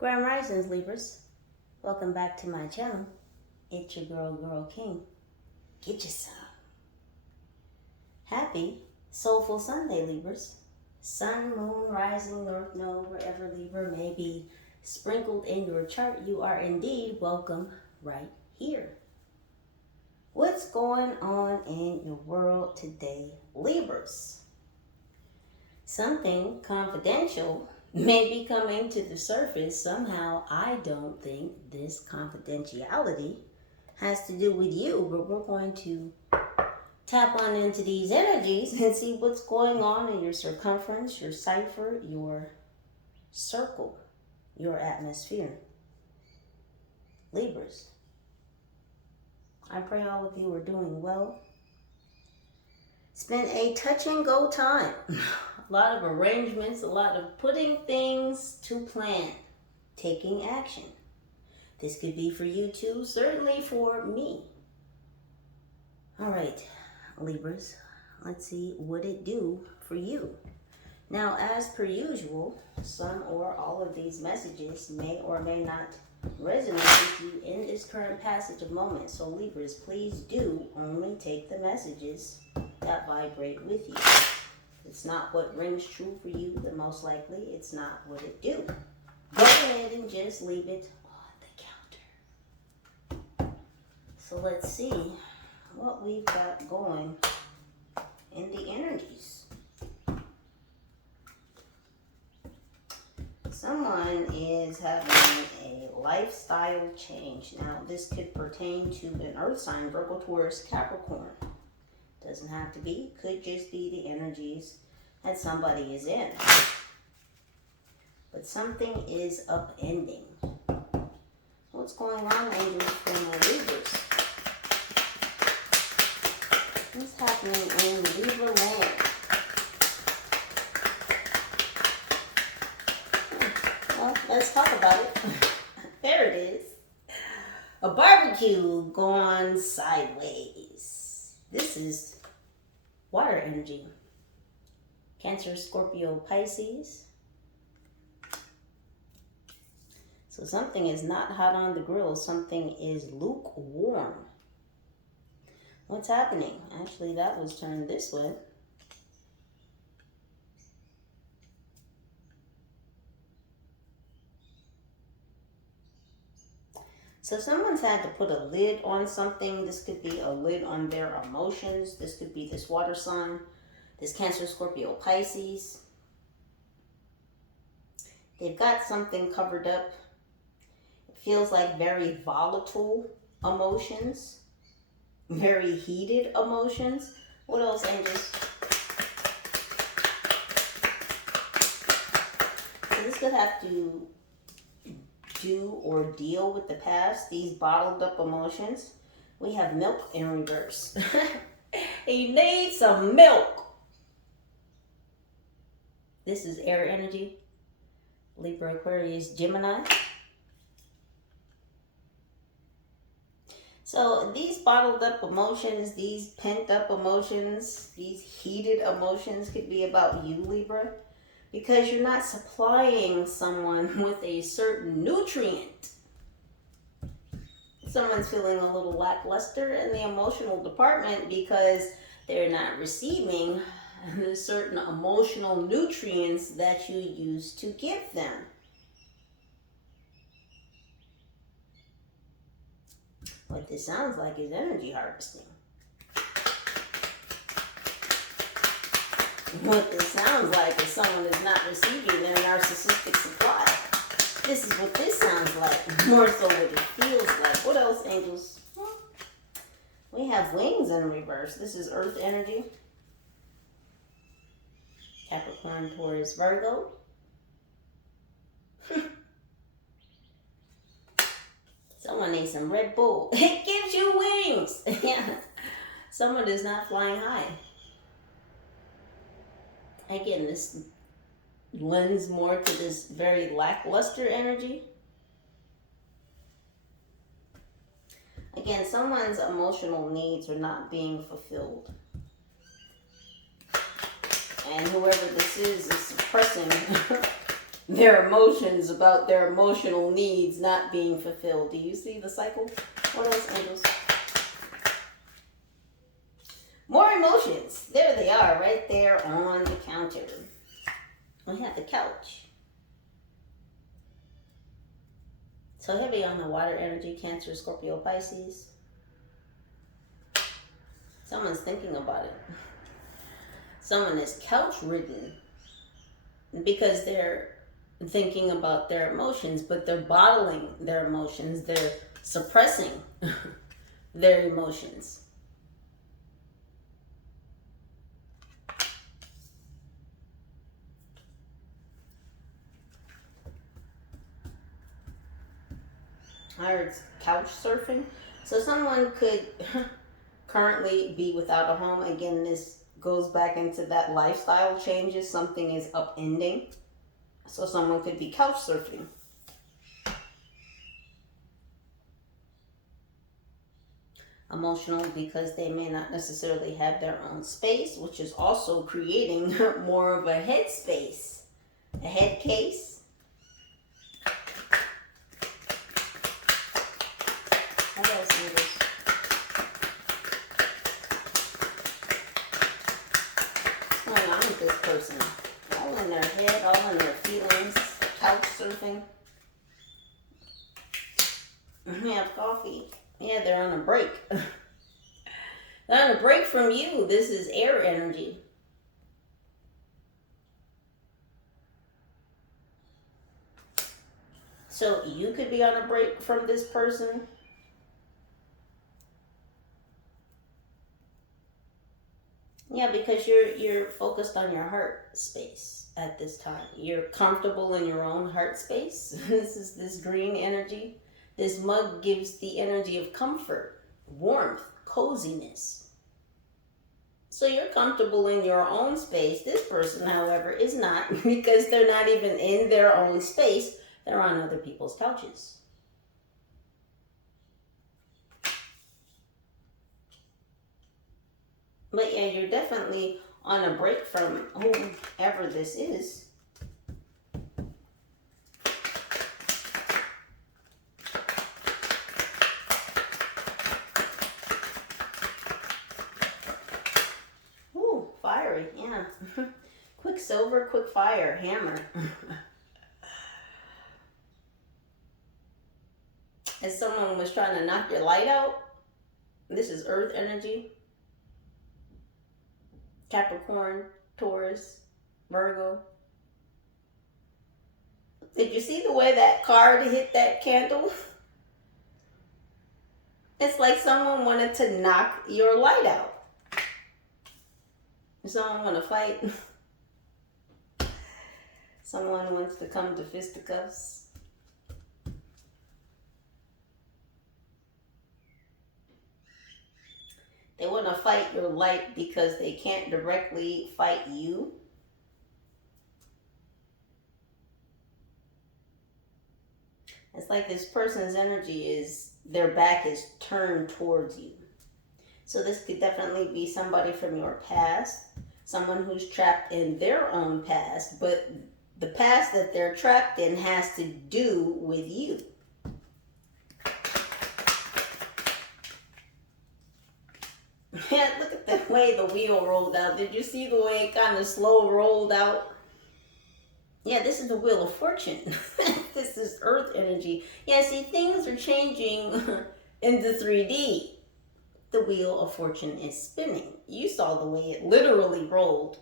Grand Risings, Libras. Welcome back to my channel. It's your girl, King. Get you some. Happy Soulful Sunday, Libras. Sun, moon, rising, north node, wherever Libra may be sprinkled in your chart, you are indeed welcome right here. What's going on in your world today, Libras? Something confidential may be coming to the surface. Somehow, I don't think this confidentiality has to do with you, but we're going to tap on into these energies and see what's going on in your circumference, your cipher, your circle, your atmosphere. Libras, I pray all of you are doing well. It's been a touch and go time. A lot of arrangements, a lot of putting things to plan, taking action. This could be for you too, certainly for me. All right, Libras, let's see what it do for you. Now, as per usual, some or all of these messages may or may not resonate with you in this current passage of moments. So Libras, please do only take the messages that vibrate with you. It's not what rings true for you, then most likely it's not what it do. Go ahead and just leave it on the counter. So let's see what we've got going in the energies. Someone is having a lifestyle change. Now, this could pertain to an earth sign, Virgo, Taurus, Capricorn. Doesn't have to be, could just be the energies that somebody is in. But something is upending. What's going on, angels, for my Libras? What's happening in Libra land? Well, let's talk about it. There it is. A barbecue gone sideways. This is water energy. Cancer, Scorpio, Pisces. So something is not hot on the grill. Something is lukewarm. What's happening? Actually, that was turned this way. So someone's had to put a lid on something. This could be a lid on their emotions. This could be this water sign, this Cancer, Scorpio, Pisces. They've got something covered up. It feels like very volatile emotions, very heated emotions. What else, angels? So this could have to do or deal with the past, these bottled up emotions. We have milk in reverse. You need some milk. This is air energy. Libra, Aquarius, Gemini. So these bottled up emotions, these pent up emotions, these heated emotions could be about you, Libra. Because you're not supplying someone with a certain nutrient. Someone's feeling a little lackluster in the emotional department because they're not receiving the certain emotional nutrients that you used to give them. What this sounds like is energy harvesting. What this sounds like is someone is not receiving their narcissistic supply. This is what this sounds like, more so what it feels like. What else, angels? We have wings in reverse. This is earth energy. Capricorn, Taurus, Virgo. Someone needs some Red Bull. It gives you wings. Someone is not flying high. Again, this lends more to this very lackluster energy. Again, someone's emotional needs are not being fulfilled. And whoever this is suppressing their emotions, about their emotional needs not being fulfilled. Do you see the cycle? What else, angels? More emotions. There they are, right there on the counter. We have the couch. So heavy on the water energy, Cancer, Scorpio, Pisces. Someone's thinking about it. Someone is couch-ridden because they're thinking about their emotions, but they're bottling their emotions. They're suppressing their emotions. I heard couch surfing. So someone could currently be without a home. Again, this goes back into that lifestyle changes. Something is upending. So someone could be couch surfing. Emotional because they may not necessarily have their own space, which is also creating more of a head space, a head case. What else is this? What's going on with this person? All in their head, all in their feelings, couch surfing. We have coffee. Yeah, they're on a break. They're on a break from you. This is air energy. So you could be on a break from this person. Yeah, because you're focused on your heart space at this time. You're comfortable in your own heart space. This is this green energy. This mug gives the energy of comfort, warmth, coziness. So you're comfortable in your own space. This person, however, is not, because they're not even in their own space. They're on other people's couches. But yeah, you're definitely on a break from whomever this is. Ooh, fiery, yeah. Quicksilver, quick fire, hammer. As someone was trying to knock your light out. This is earth energy. Capricorn, Taurus, Virgo. Did you see the way that card hit that candle? It's like someone wanted to knock your light out. Someone want to fight. Someone wants to come to fisticuffs. They want to fight your light because they can't directly fight you. It's like this person's energy is, their back is turned towards you. So this could definitely be somebody from your past, someone who's trapped in their own past, but the past that they're trapped in has to do with you. Look at the way the wheel rolled out. Did you see the way it kind of slow rolled out? Yeah, this is the Wheel of Fortune. This is earth energy. Yeah, see, things are changing into 3D. The Wheel of Fortune is spinning. You saw the way it literally rolled.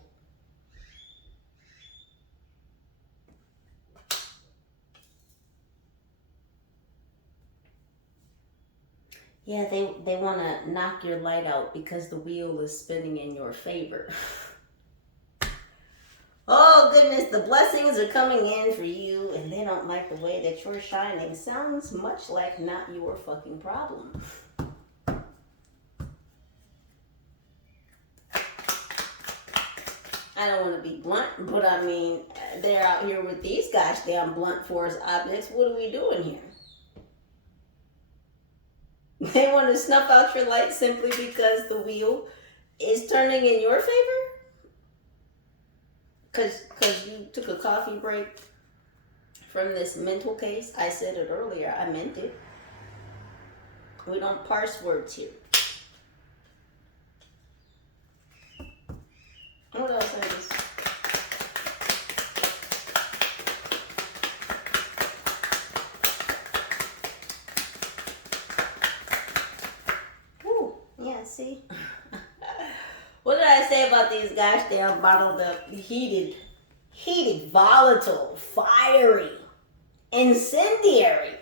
Yeah, they want to knock your light out because the wheel is spinning in your favor. Oh, goodness, the blessings are coming in for you, and they don't like the way that you're shining. Sounds much like not your fucking problem. I don't want to be blunt, but I mean, they're out here with these goddamn blunt force objects. What are we doing here? They want to snuff out your light simply because the wheel is turning in your favor? Because you took a coffee break? from this mental case. I said it earlier. I meant it. We don't parse words here. What else is? Ooh, yeah, see? What did I say about these gosh damn bottled up, heated, volatile, fiery, incendiary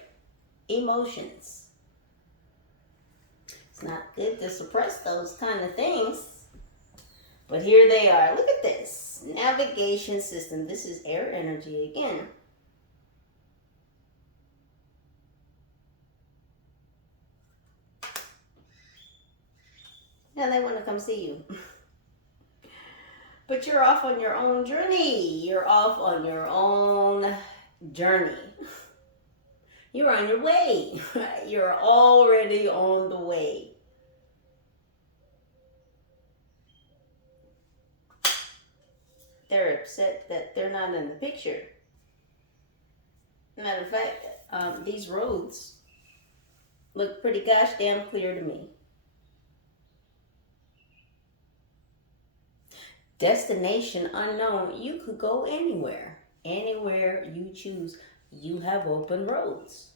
emotions? It's not good to suppress those kind of things. But here they are. Look at this. Navigation system. This is air energy again. Now they want to come see you. But you're off on your own journey. You're off on your own journey. You're on your way. You're already on the way. They're upset that they're not in the picture. Matter of fact, these roads look pretty gosh damn clear to me. Destination unknown. You could go anywhere. Anywhere you choose. You have open roads.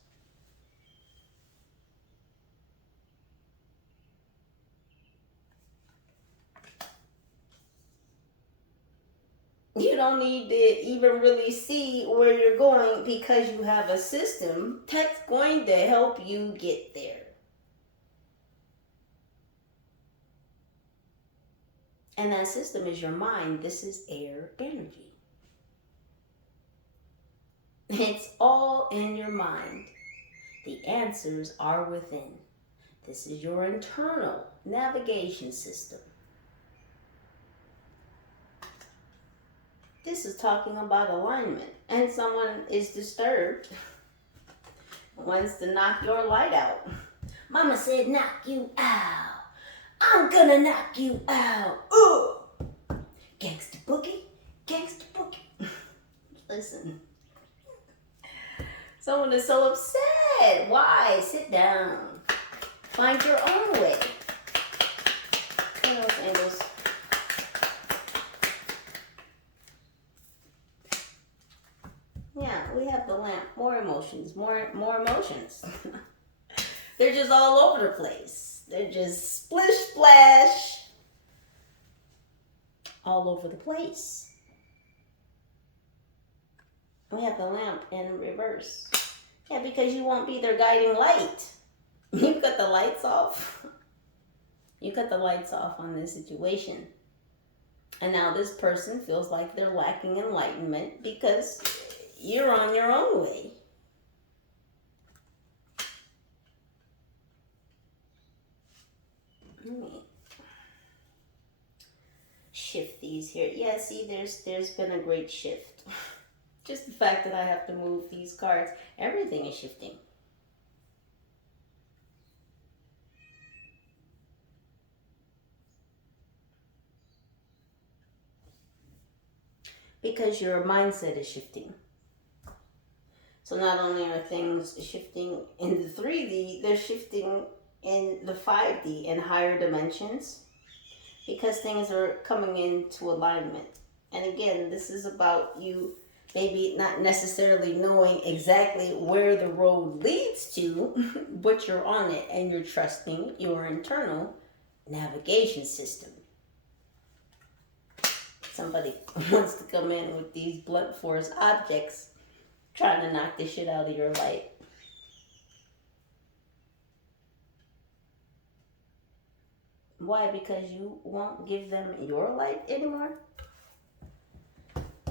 You don't need to even really see where you're going because you have a system that's going to help you get there. And that system is your mind. This is air energy. It's all in your mind. The answers are within. This is your internal navigation system. This is talking about alignment. And someone is disturbed, wants to knock your light out. Mama said knock you out. I'm gonna knock you out. Ugh. Gangsta boogie, gangsta boogie. Listen. Someone is so upset. Why? Sit down. Find your own way. What else, angels? Yeah, we have the lamp. More emotions. More emotions. They're just all over the place. They're just splish splash all over the place. We have the lamp in reverse. Yeah, because you won't be their guiding light. You cut the lights off. You cut the lights off on this situation. And now this person feels like they're lacking enlightenment because you're on your own way. Let me shift these here. Yeah, see, there's been a great shift. Just the fact that I have to move these cards, everything is shifting. Because your mindset is shifting. So not only are things shifting in the 3D, they're shifting in the 5D and higher dimensions because things are coming into alignment. And again, this is about you maybe not necessarily knowing exactly where the road leads to, but you're on it and you're trusting your internal navigation system. Somebody wants to come in with these blunt force objects trying to knock the shit out of your light. Why? Because you won't give them your light anymore?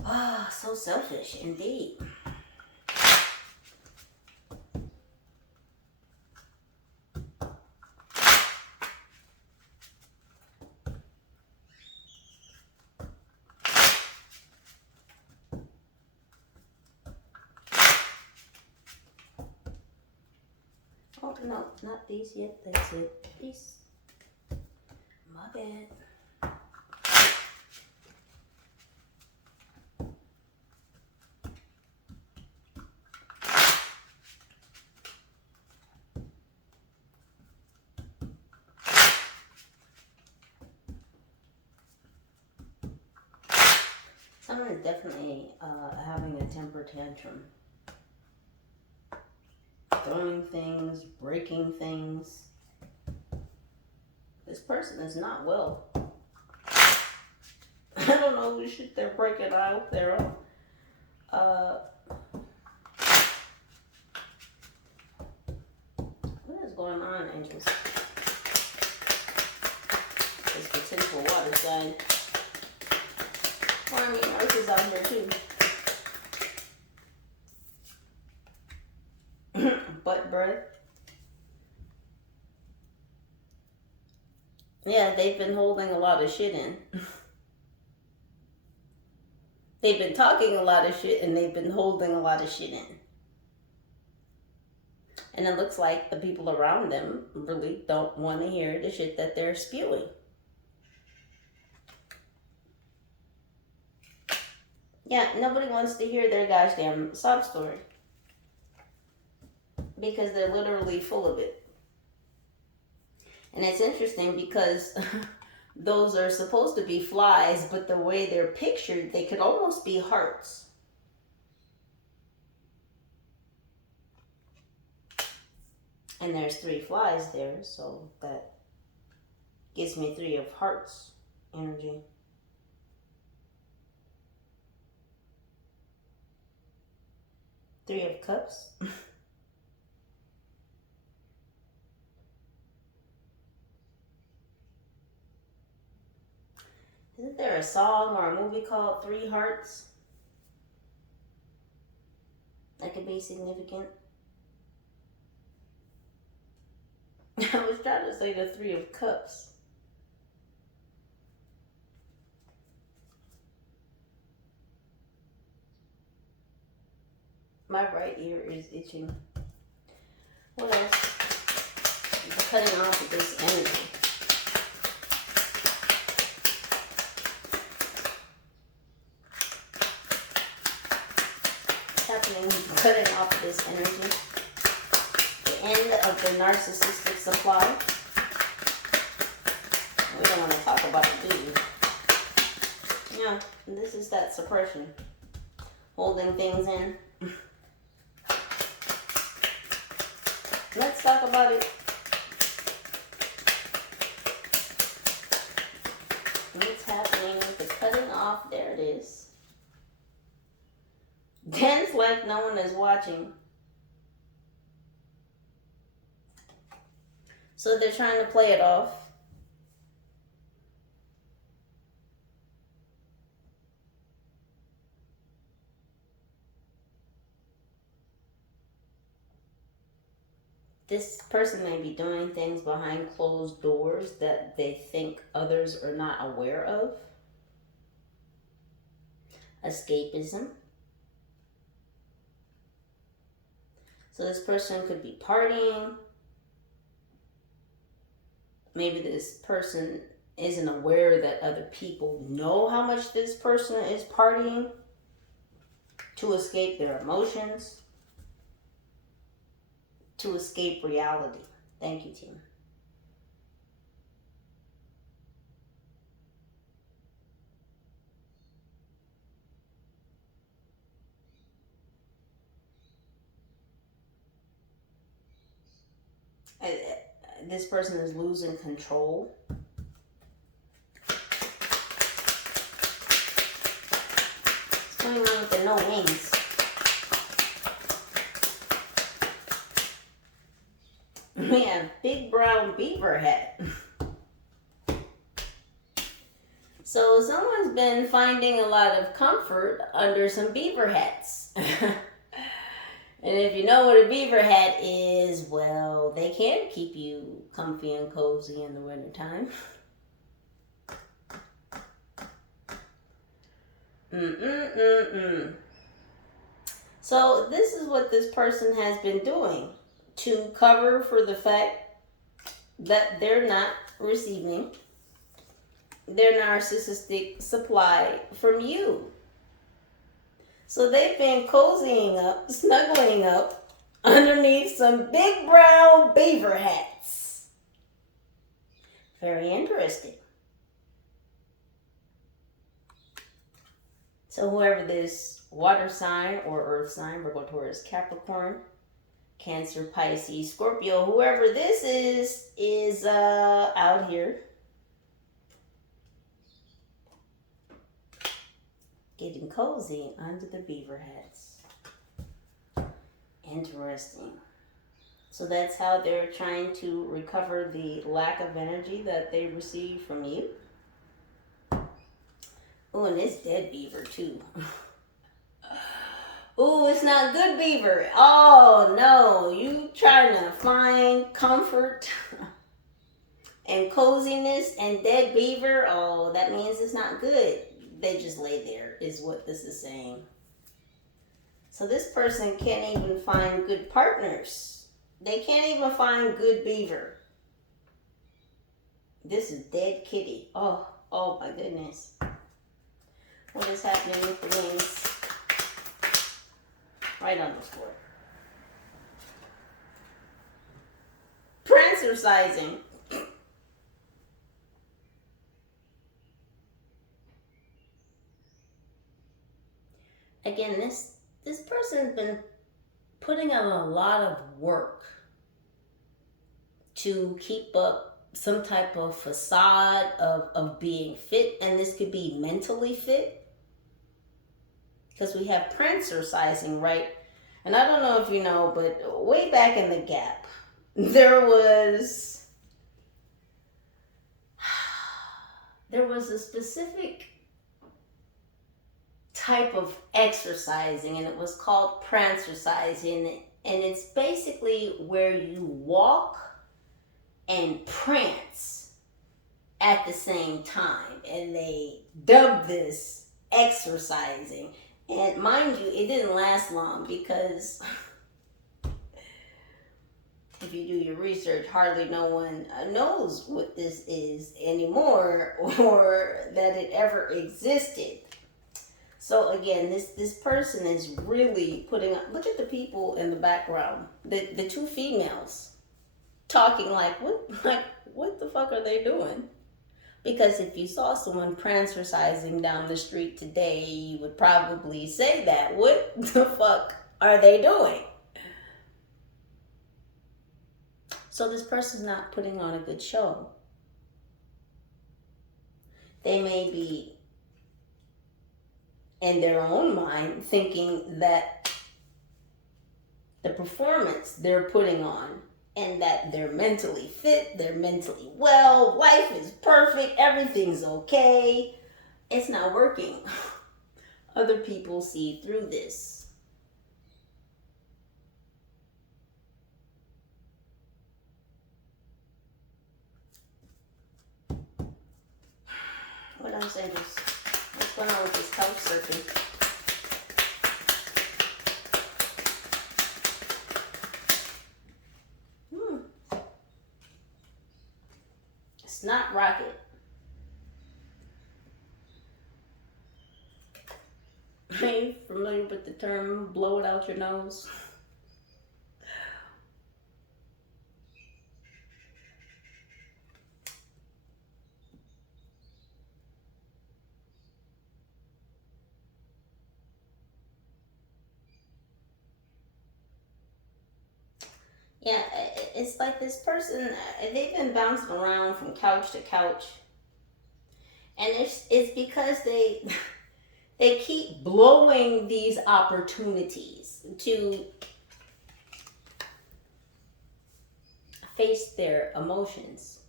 Ah, oh, so selfish indeed. Oh, no, not these yet. That's it. These. My bad. Someone is definitely having a temper tantrum. Throwing things, breaking things. This person is not well. I don't know who shit they're breaking out there. What is going on, angels? This potential water sign. Well, I mean, Earth is out here too. Butt breath. Yeah, they've been holding a lot of shit in. They've been talking a lot of shit and they've been holding a lot of shit in. And it looks like the people around them really don't want to hear the shit that they're spewing. Yeah, nobody wants to hear their gosh damn sob story. Because they're literally full of it. And it's interesting because those are supposed to be flies, but the way they're pictured, they could almost be hearts. And there's 3 flies there, so that gives me 3 of hearts energy. Three of Cups. Isn't there a song or a movie called 3 Hearts? That could be significant. I was trying to say the 3 of Cups. My right ear is itching. What else? I'm cutting off with this energy. Happening, cutting off this energy. The end of the narcissistic supply. We don't want to talk about it, do we? Yeah, this is that suppression. Holding things in. Let's talk about it. What's happening with the cutting off? There it is. Dance like no one is watching. So they're trying to play it off. This person may be doing things behind closed doors that they think others are not aware of. Escapism. So this person could be partying. Maybe this person isn't aware that other people know how much this person is partying to escape their emotions. To escape reality. Thank you, team. This person is losing control. What's going on with the no wings? We have big brown beaver hat. So someone's been finding a lot of comfort under some beaver hats. And if you know what a beaver hat is, well, they can keep you comfy and cozy in the wintertime. So this is what this person has been doing to cover for the fact that they're not receiving their narcissistic supply from you. So they've been cozying up, snuggling up underneath some big brown beaver hats. Very interesting. So whoever this water sign or earth sign, Virgo, Taurus, Capricorn, Cancer, Pisces, Scorpio, whoever this is out here getting cozy under the beaver hats. Interesting. So that's how they're trying to recover the lack of energy that they received from you. Oh, and it's dead beaver too. Ooh, it's not good beaver. Oh no, you trying to find comfort and coziness and dead beaver. Oh, that means it's not good. They just lay there is what this is saying. So this person can't even find good partners. They can't even find good beaver. This is dead kitty. Oh my goodness. What is happening with the wings? Right on the floor. Prancercising. Again, this person's been putting out a lot of work to keep up some type of facade of being fit, and this could be mentally fit. Because we have prancercising, right? And I don't know if you know, but way back in the gap, there was a specific type of exercising, and it was called prancercising, and it's basically where you walk and prance at the same time, and they dubbed this exercising. And mind you, it didn't last long because if you do your research, hardly no one knows what this is anymore or that it ever existed. So again, this person is really putting up, look at the people in the background, the two females talking like what the fuck are they doing? Because if you saw someone prancercising down the street today, you would probably say that. What the fuck are they doing? So this person's not putting on a good show. They may be in their own mind thinking that the performance they're putting on and that they're mentally fit, they're mentally well, life is perfect, everything's okay. It's not working. Other people see through this. What else, angels? What's going on with this couch surfing? It's not rocket. Are you familiar with the term blow it out your nose? Yeah, it's like this person, they've been bouncing around from couch to couch. And it's because they keep blowing these opportunities to face their emotions.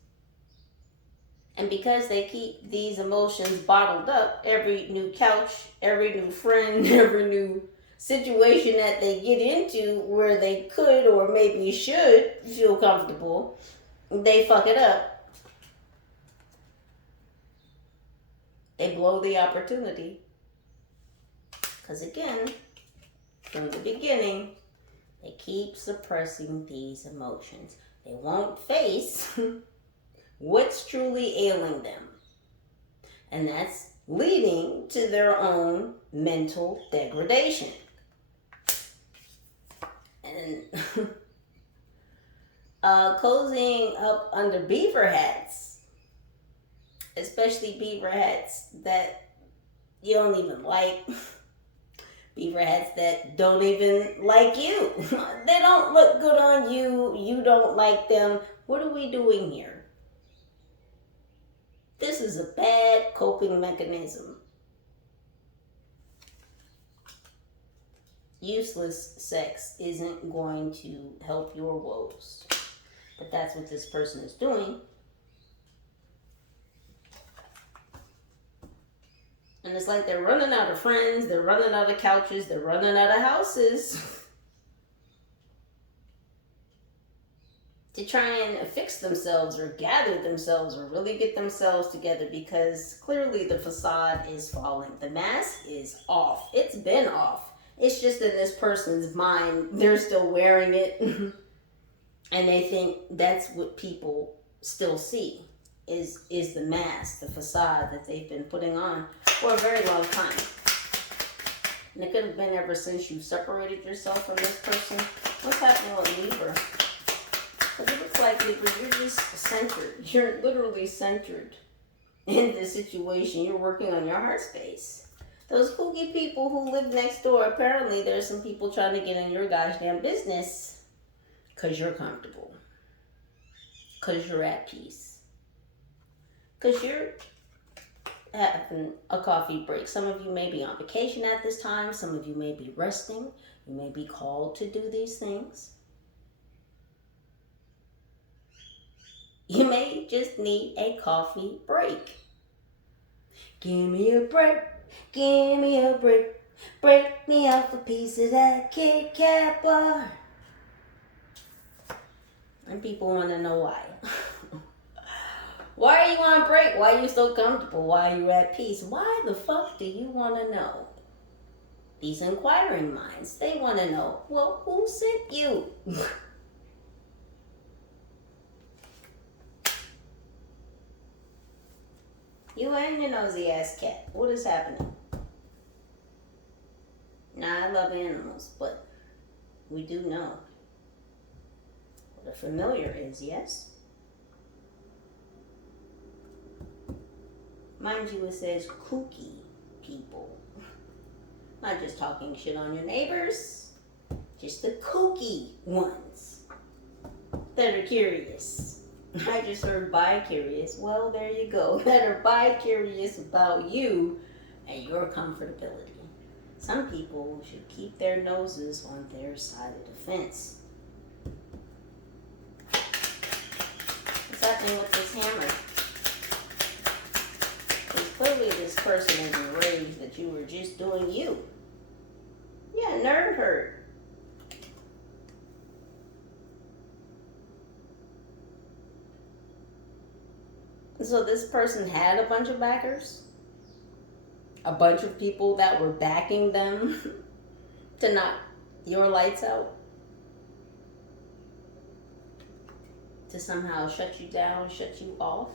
And because they keep these emotions bottled up, every new couch, every new friend, every new situation that they get into where they could or maybe should feel comfortable, they fuck it up. They blow the opportunity. Because again, from the beginning, they keep suppressing these emotions. They won't face what's truly ailing them. And that's leading to their own mental degradation. And cozying up under beaver hats, especially beaver hats that you don't even like. Beaver hats that don't even like you. They don't look good on you. You don't like them. What are we doing here? This is a bad coping mechanism. Useless sex isn't going to help your woes. But that's what this person is doing. And it's like they're running out of friends, they're running out of couches, they're running out of houses to try and fix themselves or gather themselves or really get themselves together, because clearly the facade is falling. The mask is off. It's been off. It's just in this person's mind, they're still wearing it and they think that's what people still see. Is the mask, the facade that they've been putting on for a very long time. And it could have been ever since you separated yourself from this person. What's happening with Libra? Because it looks like, Libra, you're just centered. You're literally centered in this situation. You're working on your heart space. Those kooky people who live next door, apparently there's some people trying to get in your gosh damn business because you're comfortable. Because you're at peace. Because you're having a coffee break. Some of you may be on vacation at this time. Some of you may be resting. You may be called to do these things. You may just need a coffee break. Give me a break. Give me a break. Break me off a piece of that Kit Kat bar. And people want to know why. Why are you on break? Why are you so comfortable? Why are you at peace? Why the fuck do you want to know? These inquiring minds, they want to know, well, who sent you? You and your nosy ass cat. What is happening? Now, I love animals, but we do know what a familiar is, yes? Mind you, it says kooky people. Not just talking shit on your neighbors, just the kooky ones that are curious. I just heard bi-curious. Well, there you go. That are bi-curious about you and your comfortability. Some people should keep their noses on their side of the fence. What's happening with this hammer? Clearly this person is enraged that you were just doing you. Yeah, nerve hurt. So this person had a bunch of backers? A bunch of people that were backing them to knock your lights out? To somehow shut you down, shut you off?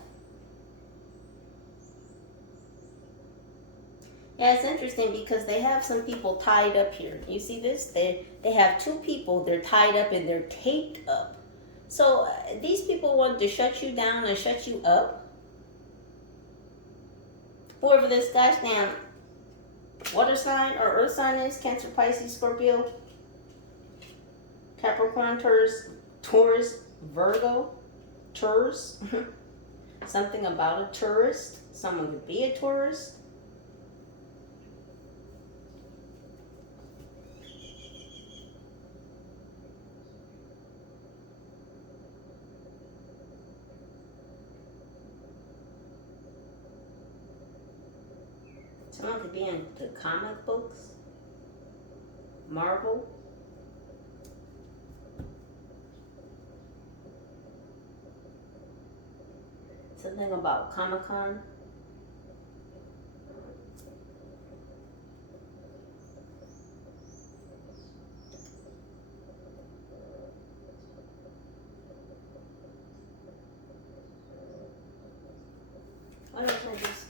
Yeah, it's interesting because they have some people tied up here. You see this? They have two people. They're tied up and they're taped up. So these people want to shut you down and shut you up. Whoever this gosh damn water sign or earth sign is, Cancer, Pisces, Scorpio, Capricorn, Taurus, Virgo, Taurus. Something about a tourist. Someone could be a tourist. Someone could be into comic books, Marvel. Something about Comic-Con. Why don't I just...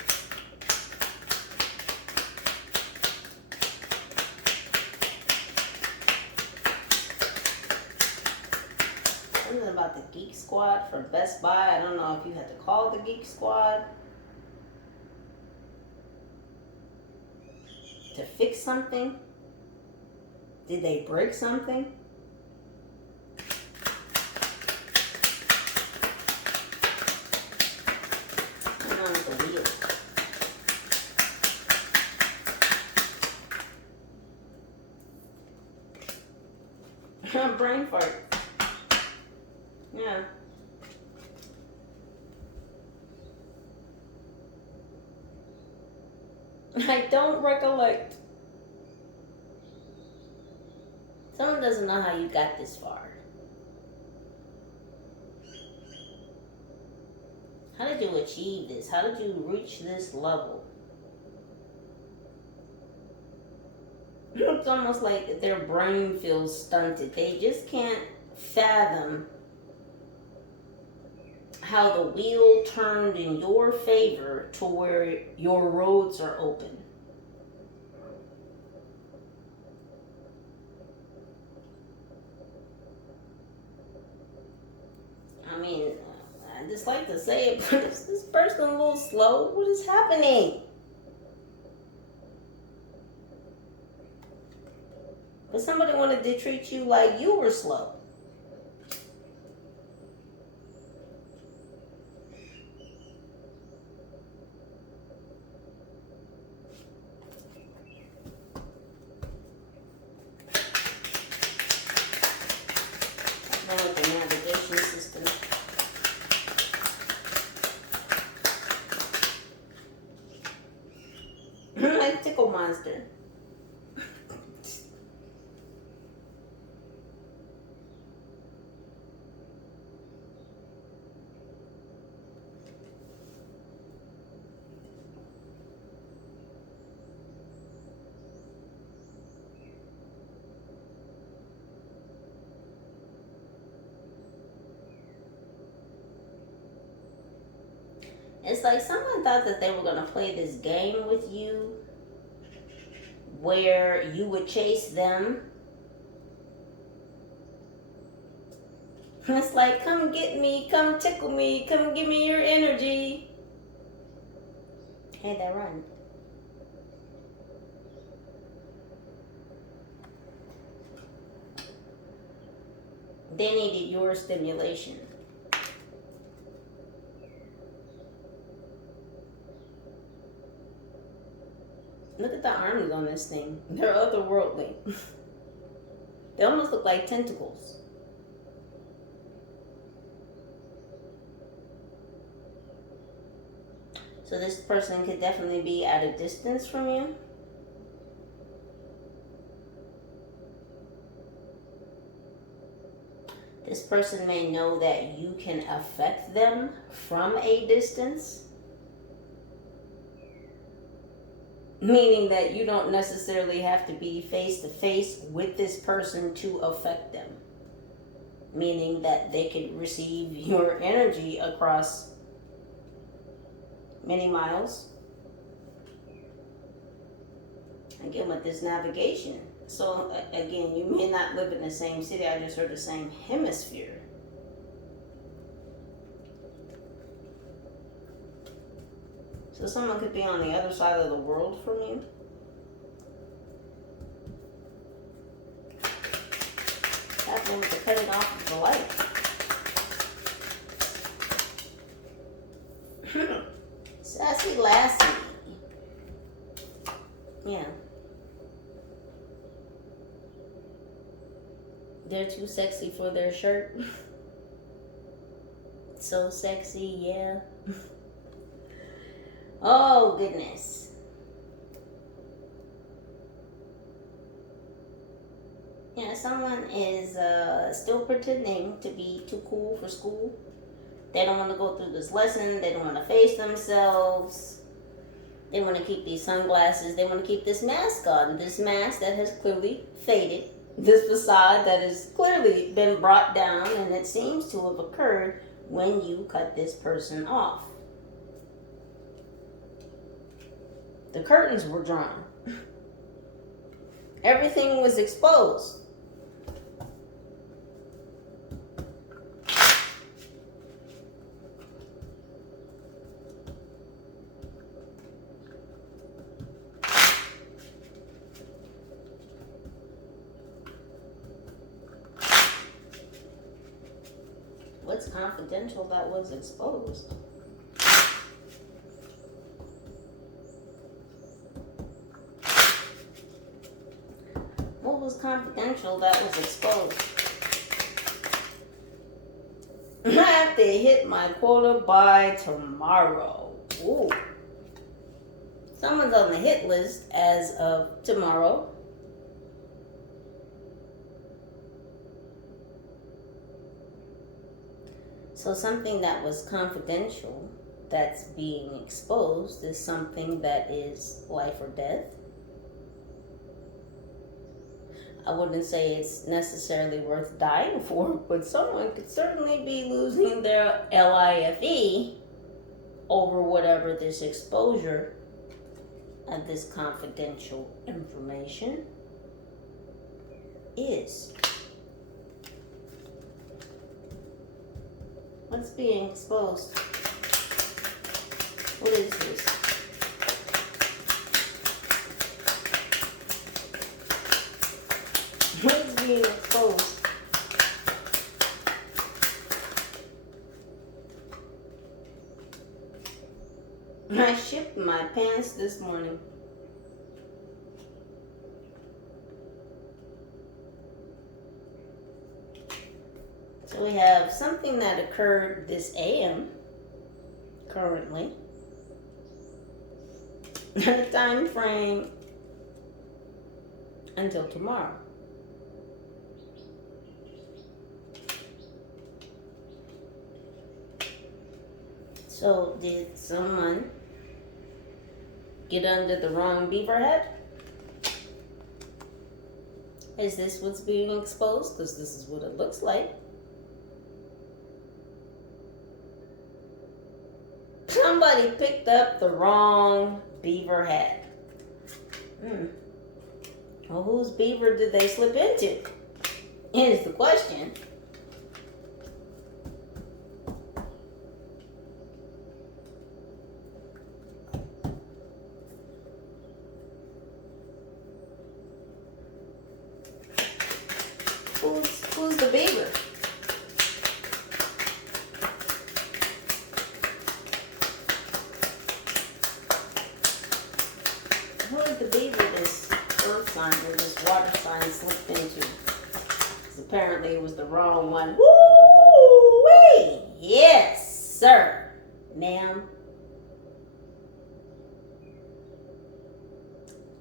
Something about the Geek Squad from Best Buy. I don't know if you had to call the Geek Squad. to fix something? Did they break something? What's wrong with the wheel? Brain fart. Yeah. I don't recollect. Someone doesn't know how you got this far. How did you achieve this? How did you reach this level? It's almost like their brain feels stunted. They just can't fathom how the wheel turned in your favor to where your roads are open. I mean, I just like to say it, but is this person a little slow? What is happening? But somebody wanted to treat you like you were slow. What's wrong with the navigation system? Like Tickle Monster. It's like someone thought that they were going to play this game with you where you would chase them. It's like, come get me, come tickle me, come give me your energy. Hey, that run. They needed your stimulation. Look at the arms on this thing. They're otherworldly. They almost look like tentacles. So this person could definitely be at a distance from you. This person may know that you can affect them from a distance. Meaning that you don't necessarily have to be face to face with this person to affect them. Meaning that they could receive your energy across many miles. Again, with this navigation. So again, you may not live in the same city. I just heard the same hemisphere. So someone could be on the other side of the world from you. Happening with the cutting off of the light. Sassy lassie. Yeah. They're too sexy for their shirt. So sexy, yeah. Oh, goodness. Yeah, someone is still pretending to be too cool for school. They don't want to go through this lesson. They don't want to face themselves. They want to keep these sunglasses. They want to keep this mask on. This mask that has clearly faded. This facade that has clearly been brought down, and it seems to have occurred when you cut this person off. The curtains were drawn. Everything was exposed. What's confidential that was exposed? What was confidential that was exposed? I have to hit my quota by tomorrow. Ooh. Someone's on the hit list as of tomorrow. So something that was confidential that's being exposed is something that is life or death. I wouldn't say it's necessarily worth dying for, but someone could certainly be losing their life over whatever this exposure of this confidential information is. What's being exposed? What is this? What is being exposed? I shipped my pants this morning. So we have something that occurred this AM, currently, and a time frame until tomorrow. So did someone get under the wrong beaver head? Is this what's being exposed? Because this is what it looks like. Somebody picked up the wrong beaver head. Well, whose beaver did they slip into? Is the question. Who's the beaver? Who is the beaver this earth sign or this water sign slipped into? Because apparently it was the wrong one. Woo-wee! Yes, sir. Ma'am.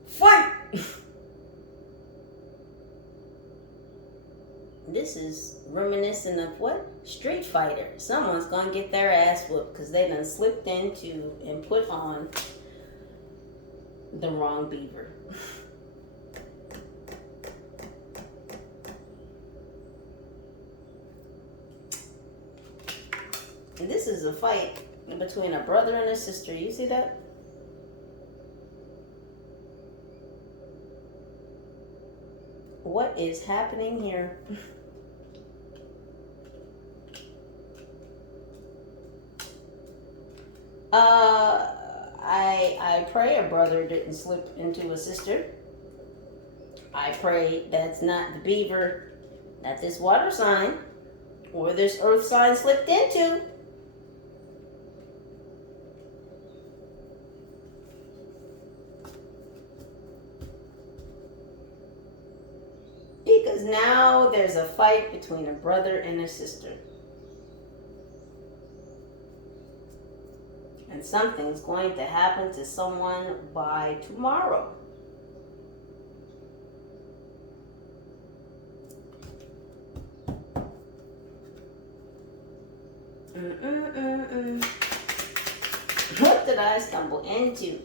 Fight! This is reminiscent of what? Street Fighter. Someone's gonna get their ass whooped because they done slipped into and put on the wrong beaver. And this is a fight between a brother and a sister. You see that? What is happening here? I pray a brother didn't slip into a sister. I pray that's not the beaver that this water sign or this earth sign slipped into. Because now there's a fight between a brother and a sister. And something's going to happen to someone by tomorrow. What did I stumble into?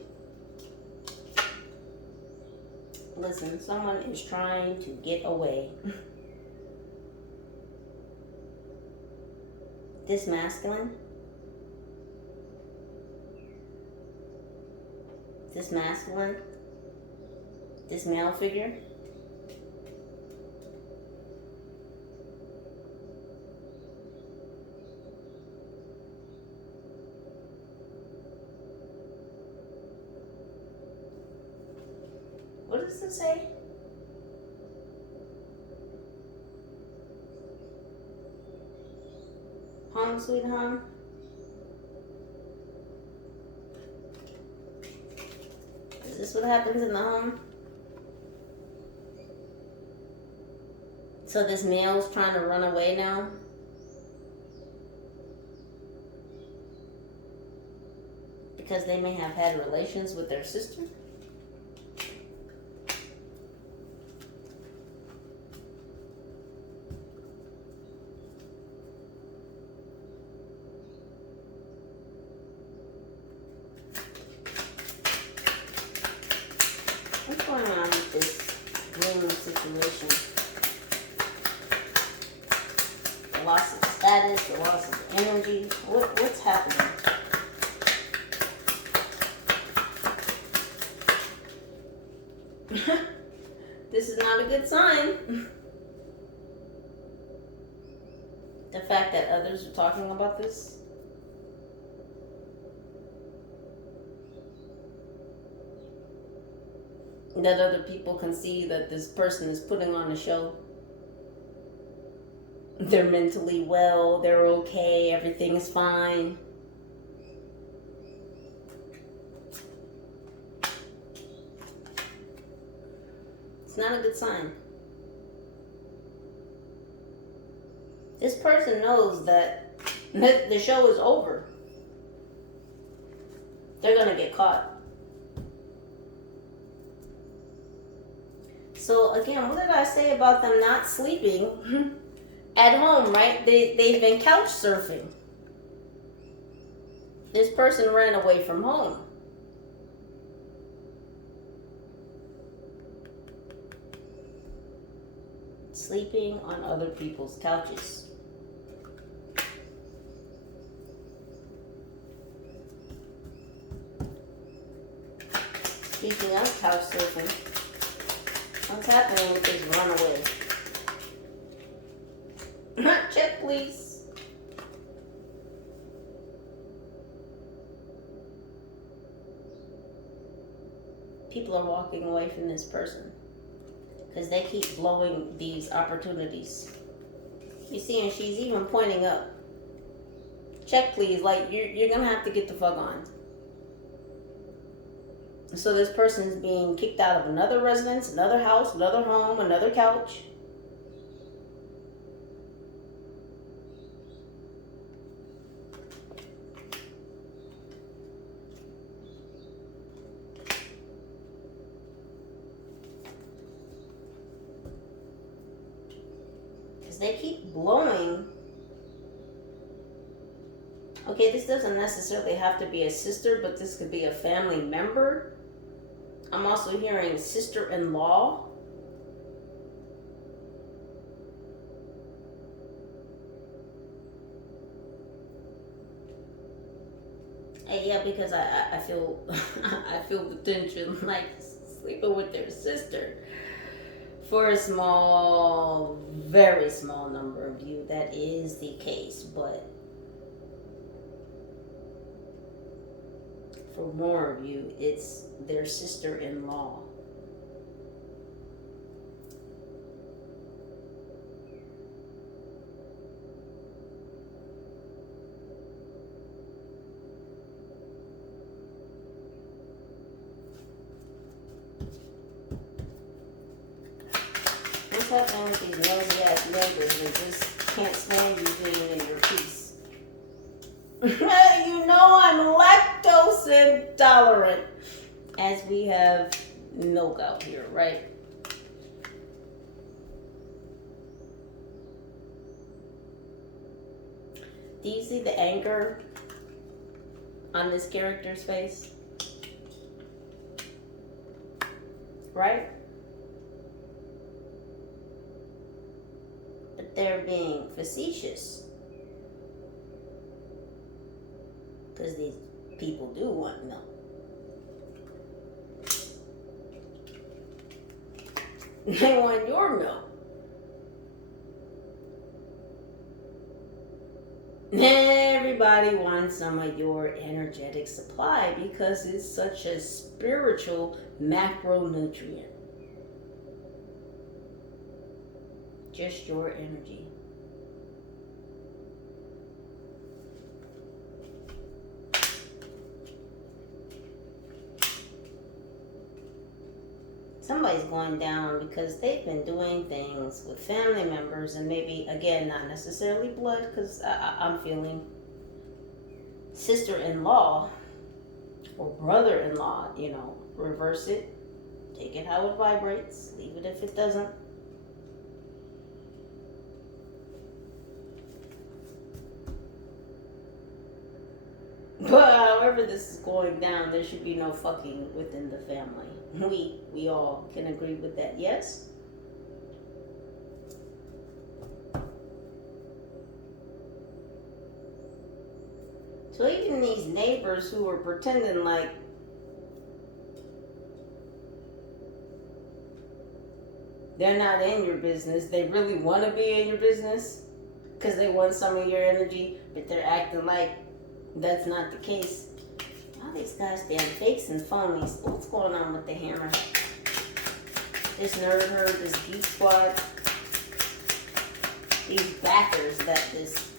Listen, someone is trying to get away. This masculine? This masculine? This male figure? What does it say? Home sweet home. Is this what happens in the home? So this male's trying to run away now? Because they may have had relations with their sister? What's going on with this room situation? The loss of status, the loss of energy. What's happening? This is not a good sign. The fact that others are talking about this. That other people can see that this person is putting on a show. They're mentally well, they're okay, everything is fine. It's not a good sign. This person knows that the show is over. They're gonna get caught. So again, what did I say about them not sleeping at home, right? They've been couch surfing. This person ran away from home. Sleeping on other people's couches. Speaking of couch surfing, what's happening with this runaway? Check, please. People are walking away from this person because they keep blowing these opportunities. You see, and she's even pointing up. Check, please. Like, you're going to have to get the fuck on. So this person is being kicked out of another residence, another house, another home, another couch. Because they keep blowing. Okay, this doesn't necessarily have to be a sister, but this could be a family member. I'm also hearing sister-in-law. Yeah, because I feel I feel the tension, like sleeping with their sister. For a small, very small number of you, that is the case, but for more of you, it's their sister-in-law. What's happening with these nosy ass neighbors that just can't stand you being in your peace? You know I'm lactose intolerant, as we have milk out here, right? Do you see the anger on this character's face? Right? But they're being facetious. Because these people do want milk. They want your milk. Everybody wants some of your energetic supply because it's such a spiritual macronutrient. Just your energy. Somebody's going down because they've been doing things with family members, and maybe, again, not necessarily blood, because I'm feeling sister-in-law or brother-in-law, you know, reverse it, take it how it vibrates, leave it if it doesn't. But however this is going down, there should be no fucking within the family. We all can agree with that, yes? So even these neighbors who are pretending like they're not in your business, they really want to be in your business because they want some of your energy, but they're acting like that's not the case. All these guys damn fakes and phonies. What's going on with the hammer? This nerd herd, this geek squad, these backers that this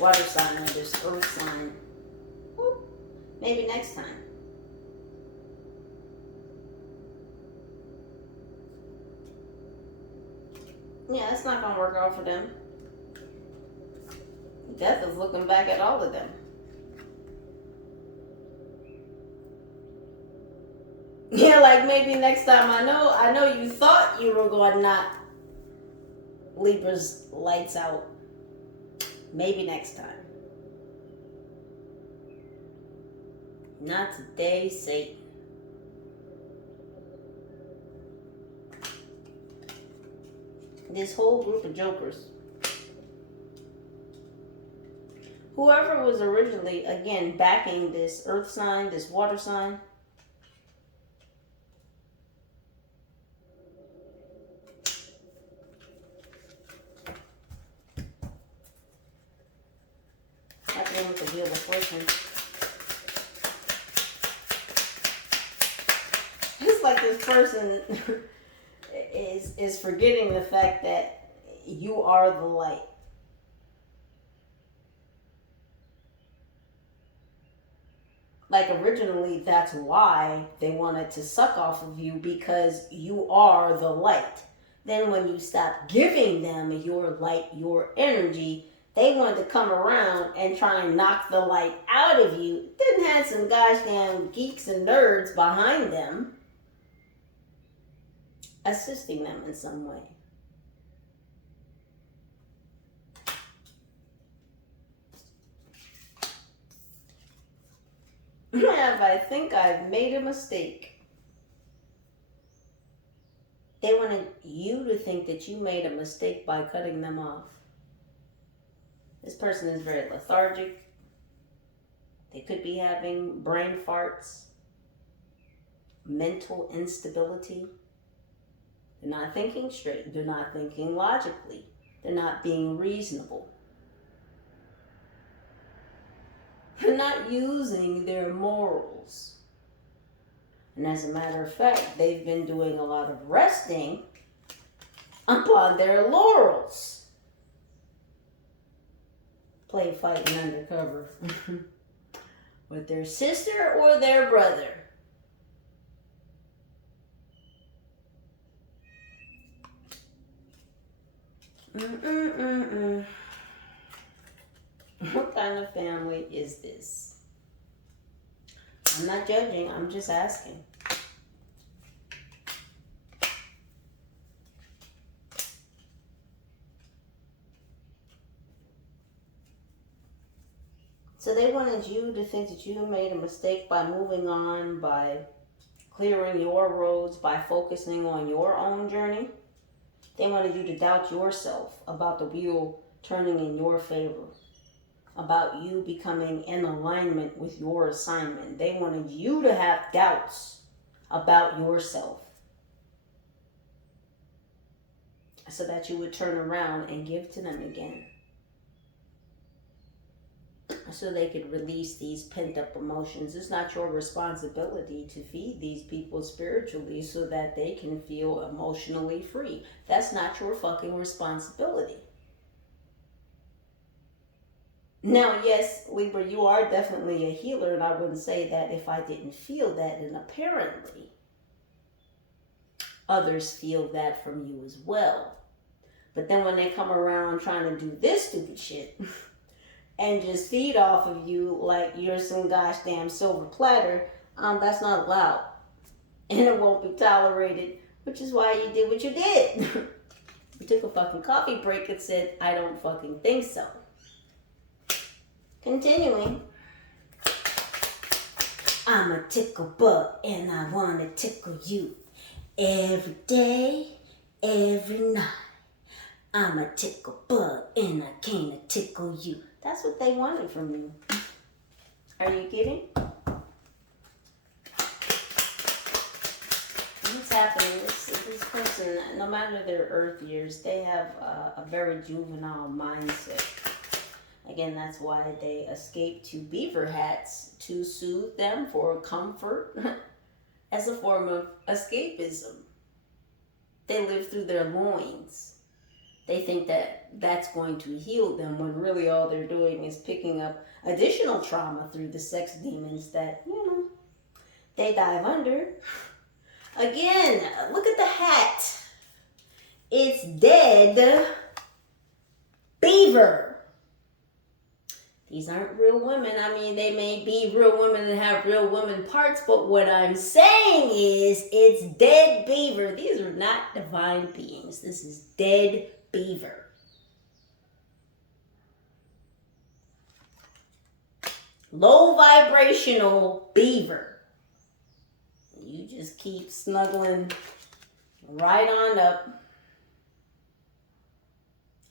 water sign or this earth sign. Whoop. Maybe next time. Yeah, it's not gonna work out for them. Death is looking back at all of them. Yeah, like maybe next time. I know you thought you were going to knock Libra's lights out. Maybe next time. Not today, Satan. This whole group of jokers. Whoever was originally, again, backing this earth sign, this water sign, with the wheel of fortune. It's like this person is forgetting the fact that you are the light. Like originally, that's why they wanted to suck off of you, because you are the light. Then when you stop giving them your light, your energy, they wanted to come around and try and knock the light out of you. Then had some gosh damn geeks and nerds behind them, assisting them in some way. I think I've made a mistake. They wanted you to think that you made a mistake by cutting them off. This person is very lethargic. They could be having brain farts, mental instability. They're not thinking straight. They're not thinking logically. They're not being reasonable. They're not using their morals. And as a matter of fact, they've been doing a lot of resting upon their laurels. Play fighting undercover with their sister or their brother. What kind of family is this? I'm not judging, I'm just asking. So they wanted you to think that you made a mistake by moving on, by clearing your roads, by focusing on your own journey. They wanted you to doubt yourself about the wheel turning in your favor, about you becoming in alignment with your assignment. They wanted you to have doubts about yourself so that you would turn around and give to them again, so they could release these pent-up emotions. It's not your responsibility to feed these people spiritually so that they can feel emotionally free. That's not your fucking responsibility. Now, yes, Libra, you are definitely a healer, and I wouldn't say that if I didn't feel that. And apparently, others feel that from you as well. But then when they come around trying to do this stupid shit and just feed off of you like you're some gosh damn silver platter, that's not allowed. And it won't be tolerated, which is why you did what you did. You took a fucking coffee break and said, I don't fucking think so. Continuing. I'm a tickle butt and I want to tickle you every day, every night. I'm a tickle butt and I came to tickle you. That's what they wanted from you. Are you kidding? What's happening? This person, no matter their earth years, they have a very juvenile mindset. Again, that's why they escape to beaver hats to soothe them for comfort as a form of escapism. They live through their loins. They think that that's going to heal them when really all they're doing is picking up additional trauma through the sex demons that, they dive under. Again, look at the hat. It's dead beaver. These aren't real women. I mean, they may be real women and have real woman parts, but what I'm saying is it's dead beaver. These are not divine beings. This is dead beaver. Low vibrational beaver. You just keep snuggling right on up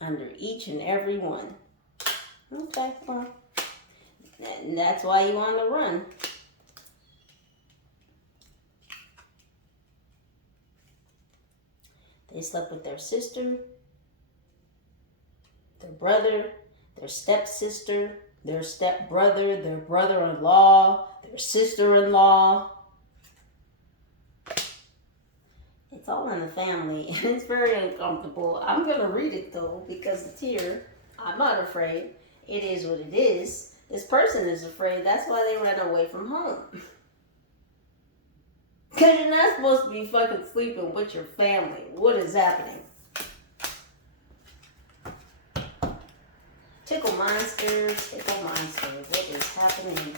under each and every one. Okay, well, and that's why you on the run. They slept with their sister, their brother, their stepsister, their stepbrother, their brother-in-law, their sister-in-law. It's all in the family, and it's very uncomfortable. I'm going to read it, though, because it's here. I'm not afraid. It is what it is. This person is afraid. That's why they ran away from home. Because you're not supposed to be fucking sleeping with your family. What is happening? Tickle monsters. Tickle monsters. What is happening?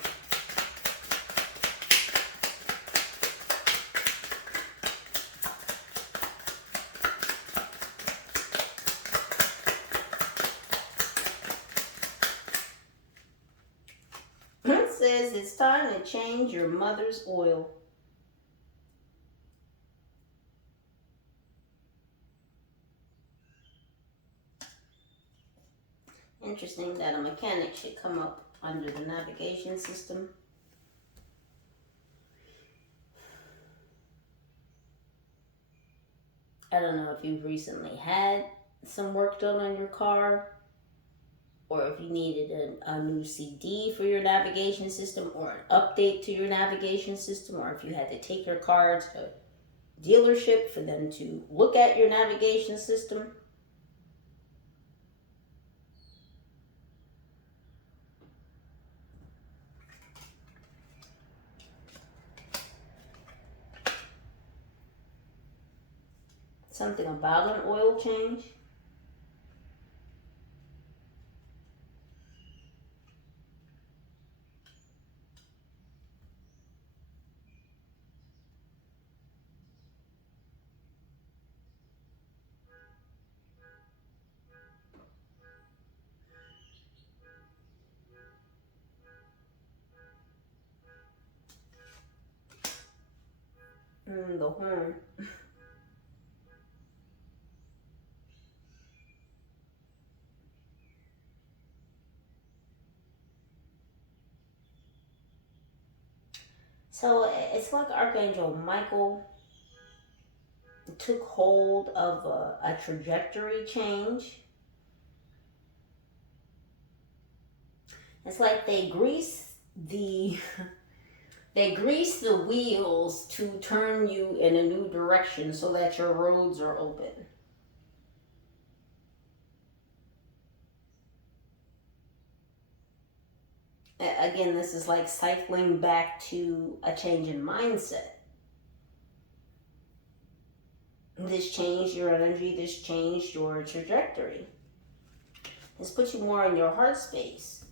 Says it's time to change your mother's oil. Interesting that a mechanic should come up under the navigation system. I don't know if you've recently had some work done on your car, or if you needed a new CD for your navigation system, or an update to your navigation system, or if you had to take your car to a dealership for them to look at your navigation system. Something about an oil change. The horn. So it's like Archangel Michael took hold of a trajectory change. It's like they grease the wheels to turn you in a new direction so that your roads are open. Again, this is like cycling back to a change in mindset. This changed your energy. This changed your trajectory. This puts you more in your heart space.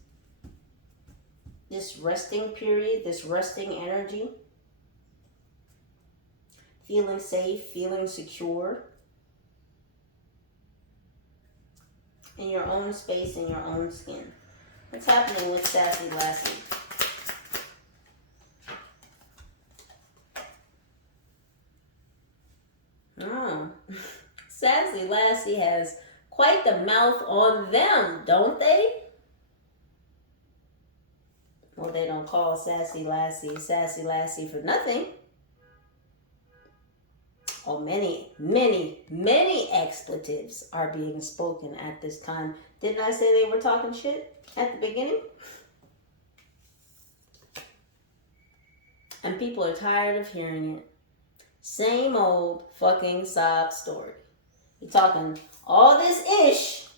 This resting period, this resting energy. Feeling safe, feeling secure. In your own space, in your own skin. What's happening with Sassy Lassie? Oh, Sassy Lassie has quite the mouth on them, don't they? Well, they don't call Sassy Lassie for nothing. Oh, many expletives are being spoken at this time. Didn't I say they were talking shit at the beginning? And people are tired of hearing it. Same old fucking sob story. You're talking all this ish,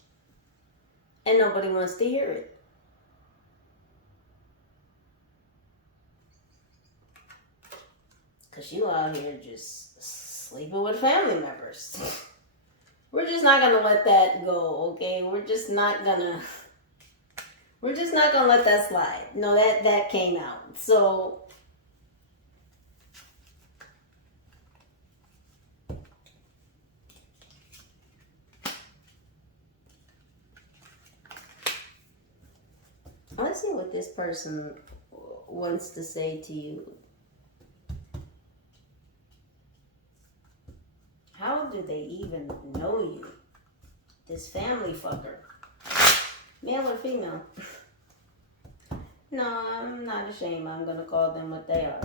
and nobody wants to hear it. Because you out here just sleeping with family members. We're just not going to let that go, okay? We're just not going to let that slide. No, that came out. So let's see what this person wants to say to you. How do they even know you? This family fucker. Male or female? No, I'm not ashamed. I'm going to call them what they are.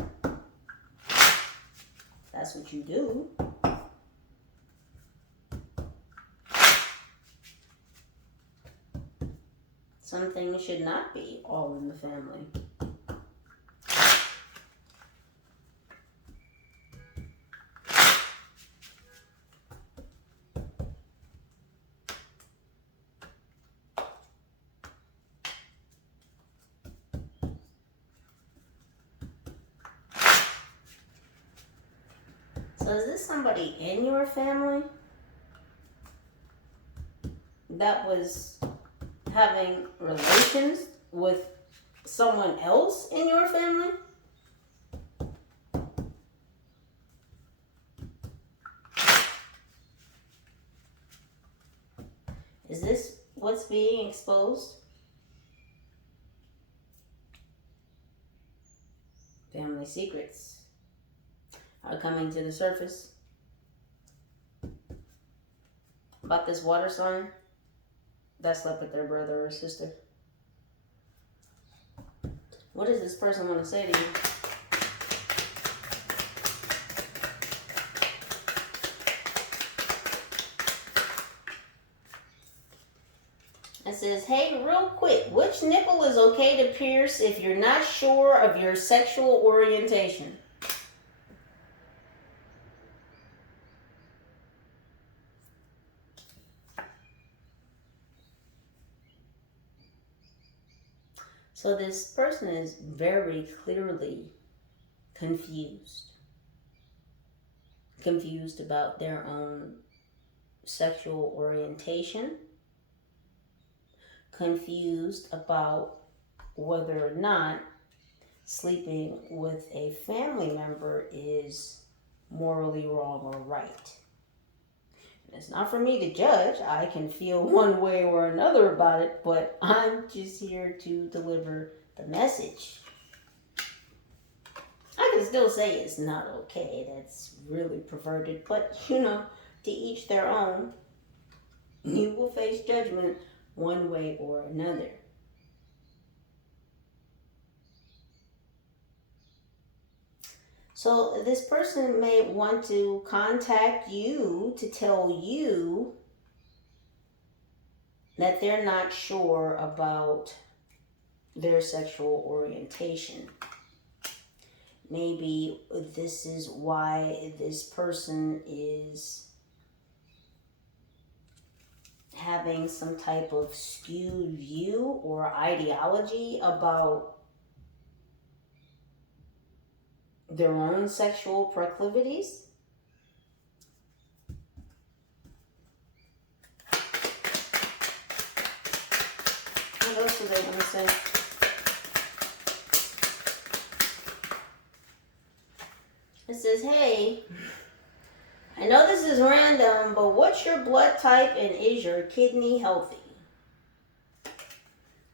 That's what you do. Some things should not be all in the family. So is this somebody in your family that was having relations with someone else in your family? Is this what's being exposed? Family secrets are coming to the surface about this water sign that slept with their brother or sister. What does this person want to say to you? It says, hey, real quick, which nipple is okay to pierce if you're not sure of your sexual orientation? So this person is very clearly confused. Confused about their own sexual orientation. Confused about whether or not sleeping with a family member is morally wrong or right. It's not for me to judge. I can feel one way or another about it, but I'm just here to deliver the message. I can still say it's not okay. That's really perverted, but to each their own. You will face judgment one way or another. So this person may want to contact you to tell you that they're not sure about their sexual orientation. Maybe this is why this person is having some type of skewed view or ideology about their own sexual proclivities. else do they want to say? It says, hey, I know this is random, but what's your blood type and is your kidney healthy?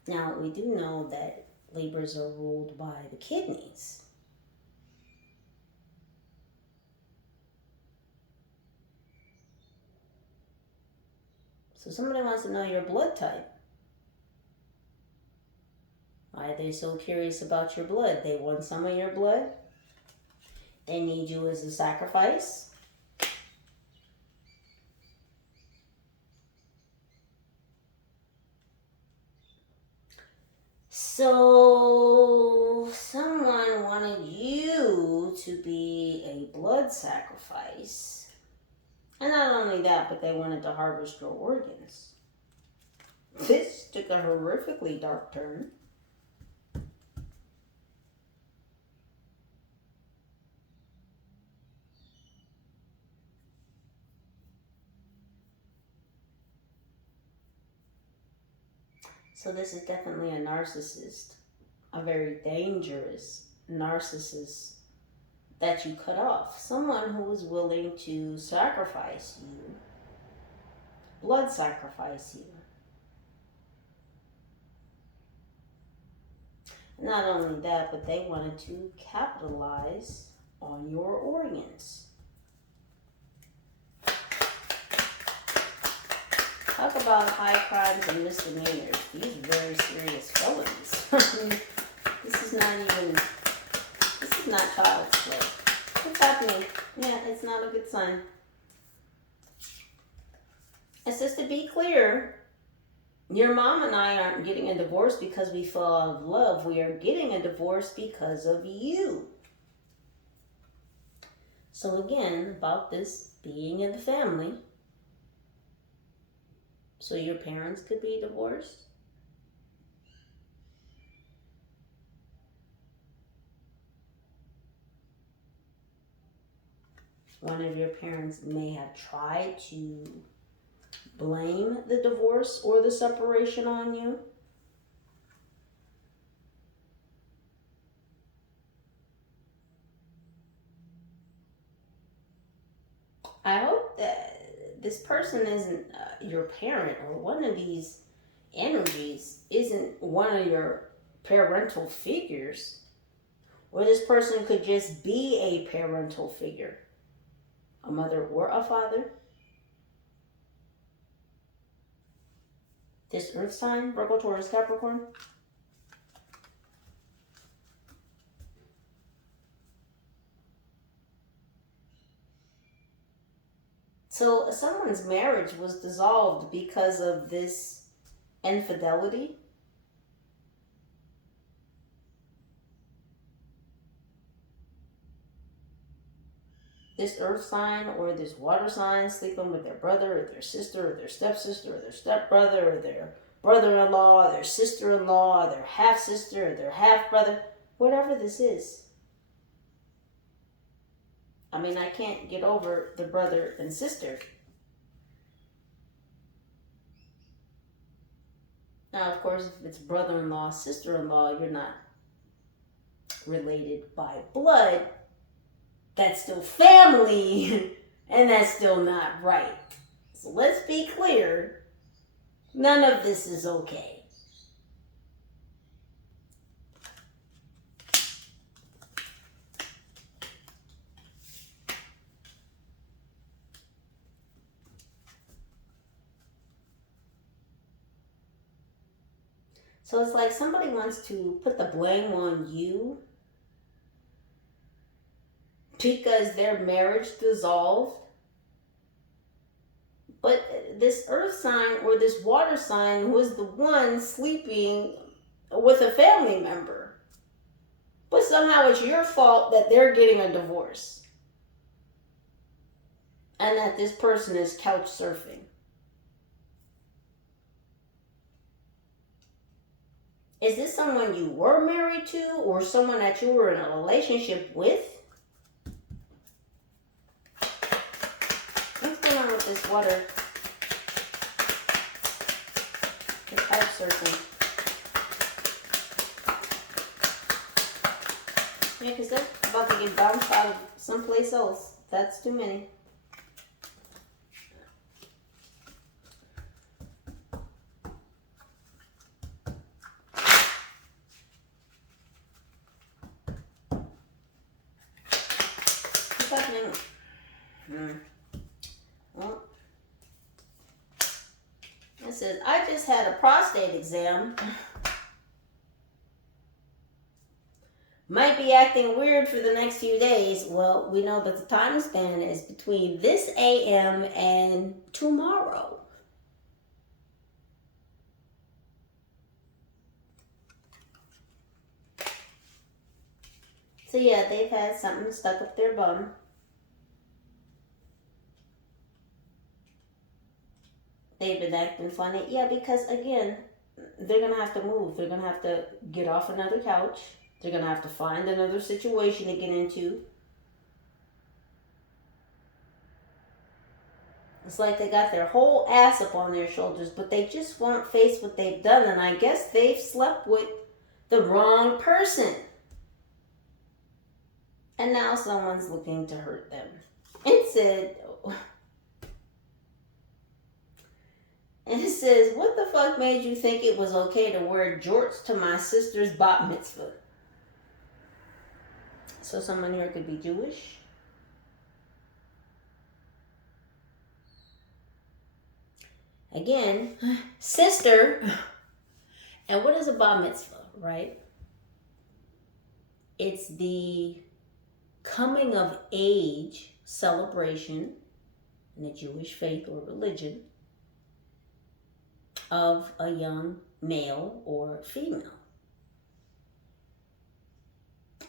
Now, we do know that Libras are ruled by the kidneys. So somebody wants to know your blood type. Why are they so curious about your blood? They want some of your blood. They need you as a sacrifice. So someone wanted you to be a blood sacrifice. And not only that, but they wanted to harvest your organs. This took a horrifically dark turn. So this is definitely a narcissist, a very dangerous narcissist that you cut off. Someone who was willing to sacrifice you, blood sacrifice you. Not only that, but they wanted to capitalize on your organs. Talk about high crimes and misdemeanors. These are very serious felonies. This is not child's play. What's happening? Yeah, it's not a good sign. It says to be clear, your mom and I aren't getting a divorce because we fell out of love. We are getting a divorce because of you. So again, about this being in the family. So your parents could be divorced? One of your parents may have tried to blame the divorce or the separation on you. I hope that this person isn't your parent, or one of these energies isn't one of your parental figures, or this person could just be a parental figure, a mother or a father. This earth sign, Virgo, Taurus, Capricorn. So someone's marriage was dissolved because of this infidelity. This earth sign or this water sign sleeping with their brother or their sister or their stepsister or their stepbrother or their brother-in-law or their sister-in-law or their half-sister or their half-brother, whatever this is. I mean, I can't get over the brother and sister. Now, of course, if it's brother-in-law, sister-in-law, you're not related by blood. That's still family, and that's still not right. So let's be clear, none of this is okay. So it's like somebody wants to put the blame on you because their marriage dissolved. But this earth sign or this water sign was the one sleeping with a family member. But somehow it's your fault that they're getting a divorce. And that this person is couch surfing. Is this someone you were married to or someone that you were in a relationship with? What's going on with this water? The couch surfing. Yeah, because they're about to get bounced out of someplace else. That's too many. What's happening? Well, it says, I just had a prostate exam. Might be acting weird for the next few days. Well, we know that the time span is between this AM and tomorrow. So yeah, they've had something stuck up their bum. They've been acting funny. Yeah, because again, they're going to have to move. They're going to have to get off another couch. They're going to have to find another situation to get into. It's like they got their whole ass up on their shoulders, but they just won't face what they've done. And I guess they've slept with the wrong person. And now someone's looking to hurt them. It says, what the fuck made you think it was okay to wear jorts to my sister's bat mitzvah? So someone here could be Jewish. Again, sister. And what is a bat mitzvah, right? It's the coming of age celebration in the Jewish faith or religion of a young male or female.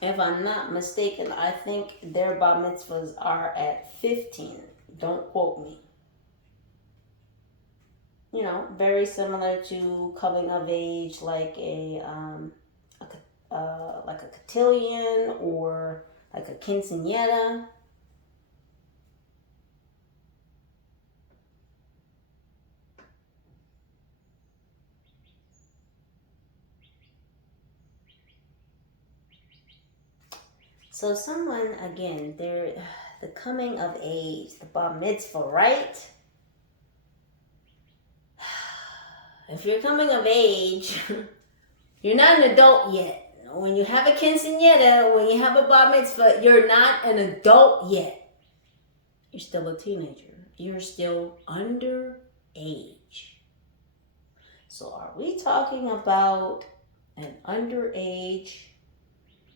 If I'm not mistaken, I think their bar mitzvahs are at 15. Don't quote me. You know, very similar to coming of age, like a cotillion or like a quinceañera. So someone, again, they're the coming of age, the bar mitzvah, right? If you're coming of age, you're not an adult yet. When you have a quinceañera, when you have a bar mitzvah, you're not an adult yet. You're still a teenager. You're still underage. So are we talking about an underage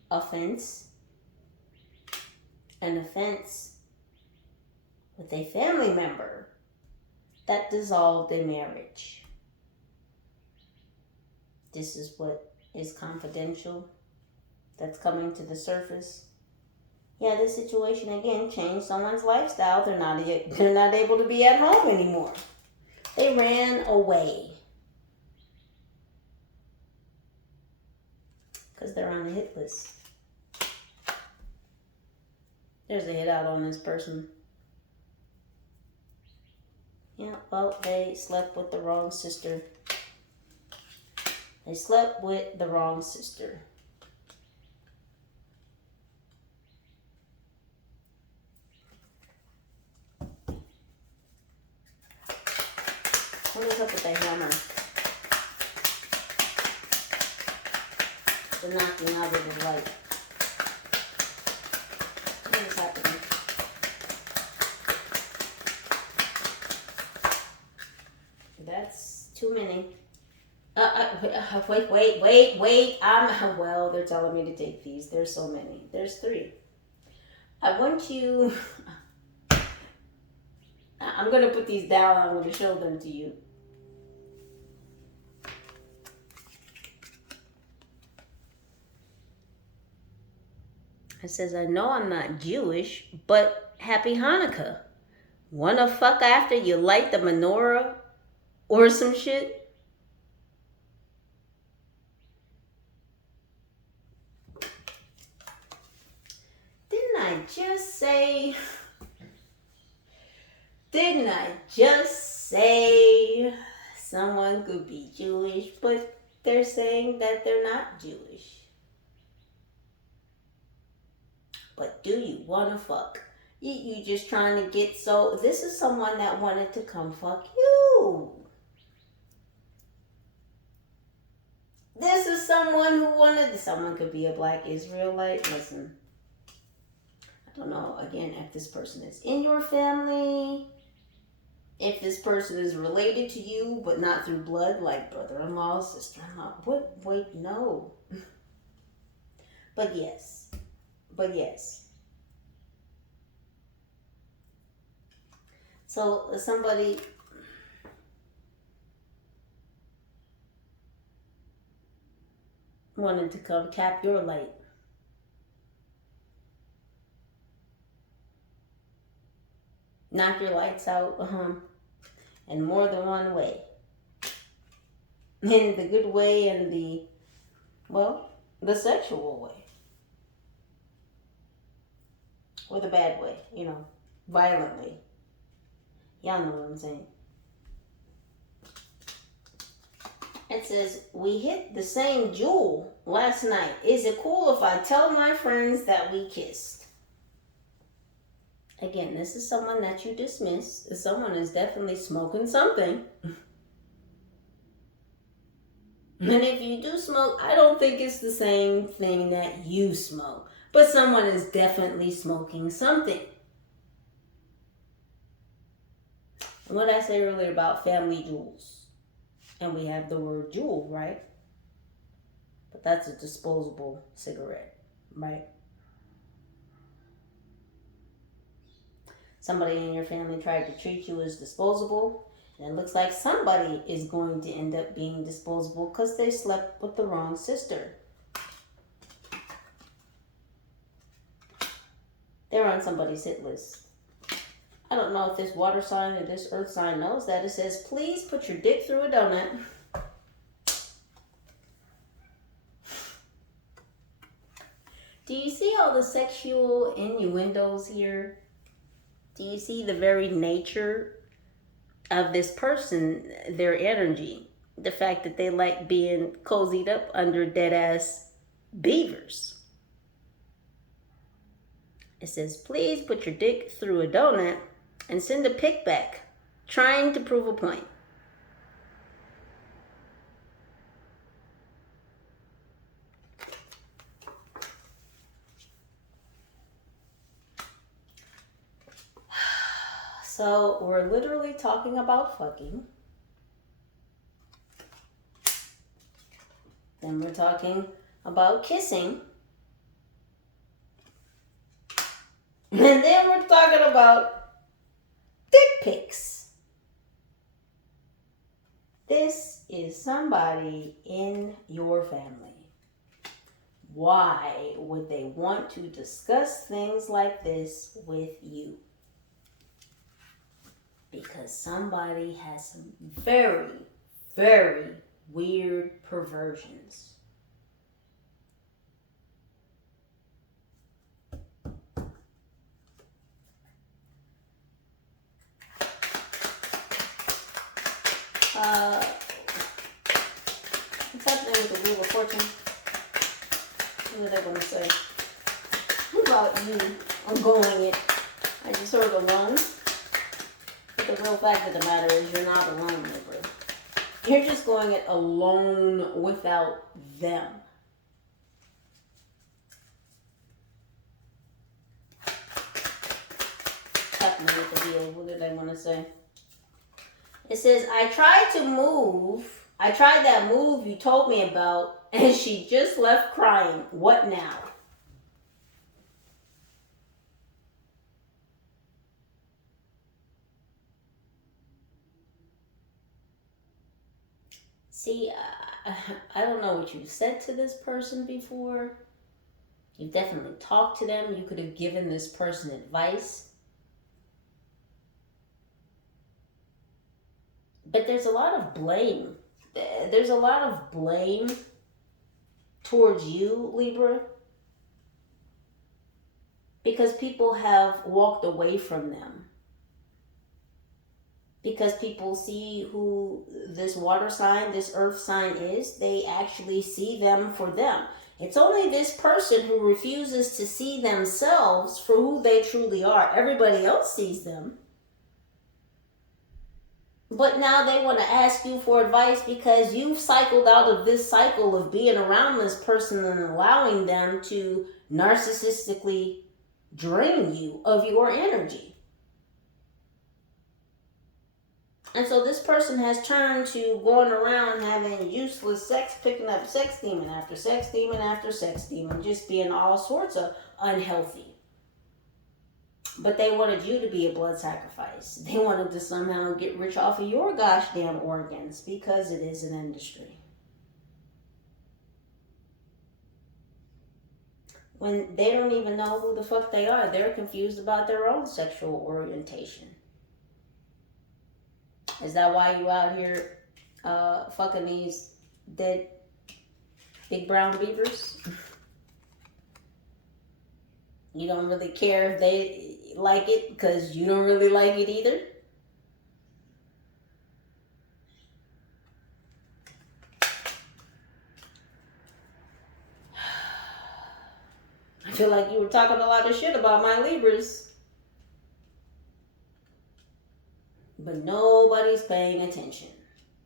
offense? An offense with a family member that dissolved a marriage? This is what is confidential that's coming to the surface. Yeah, this situation again changed someone's lifestyle. They're not able to be at home anymore. They ran away because they're on the hit list. There's a hit out on this person. Yeah, well, they slept with the wrong sister. They slept with the wrong sister. What is up with the hammer? The knocking out of the light. What is happening? That's too many. Wait. Well, they're telling me to take these. There's so many. There's 3. I want you... I'm going to put these down. I'm going to show them to you. It says, I know I'm not Jewish, but happy Hanukkah. Wanna fuck after you light the menorah or some shit? Didn't I just say someone could be Jewish, but they're saying that they're not Jewish? But do you want to fuck? You just trying to get, so this is someone that wanted to come fuck you. This is someone who wanted, someone could be a black Israelite. Listen, I don't know, again, if this person is in your family, if this person is related to you, but not through blood, like brother-in-law, sister-in-law. What? Wait, no. But yes. But yes. So somebody wanted to come tap your light. Knock your lights out, in more than one way. In the good way and the, well, the sexual way. Or the bad way, violently. Y'all know what I'm saying. It says, we hit the same jewel last night. Is it cool if I tell my friends that we kissed? Again, this is someone that you dismiss. Someone is definitely smoking something. And if you do smoke, I don't think it's the same thing that you smoke. But someone is definitely smoking something. And what I said earlier about family jewels. And we have the word jewel, right? But that's a disposable cigarette, right? Somebody in your family tried to treat you as disposable. And it looks like somebody is going to end up being disposable because they slept with the wrong sister. They're on somebody's hit list. I don't know if this water sign or this earth sign knows that. It says, please put your dick through a donut. Do you see all the sexual innuendos here? Do you see the very nature of this person, their energy? The fact that they like being cozied up under dead-ass beavers. It says, please put your dick through a donut and send a pic back, trying to prove a point. So we're literally talking about fucking. Then we're talking about kissing. And then we're talking about dick pics. This is somebody in your family. Why would they want to discuss things like this with you? Because somebody has some very, very weird perversions. What's happening with the Wheel of Fortune? What are they going to say? About you going it. I just heard alone. But the real fact of the matter is you're not alone, Libra. You're just going it alone without them. What's happening with the deal? What did I want to say? It says, I tried that move you told me about, and she just left crying. What now? See, I don't know what you said to this person before. You've definitely talked to them. You could have given this person advice. But there's a lot of blame. There's a lot of blame towards you, Libra. Because people have walked away from them. Because people see who this water sign, this earth sign is. They actually see them for them. It's only this person who refuses to see themselves for who they truly are. Everybody else sees them. But now they want to ask you for advice because you've cycled out of this cycle of being around this person and allowing them to narcissistically drain you of your energy. And so this person has turned to going around having useless sex, picking up sex demon after sex demon after sex demon, just being all sorts of unhealthy. But they wanted you to be a blood sacrifice. They wanted to somehow get rich off of your gosh damn organs because it is an industry. When they don't even know who the fuck they are, they're confused about their own sexual orientation. Is that why you out here fucking these dead big brown beavers? You don't really care if they like it because you don't really like it either? I feel like you were talking a lot of shit about my Libras. But nobody's paying attention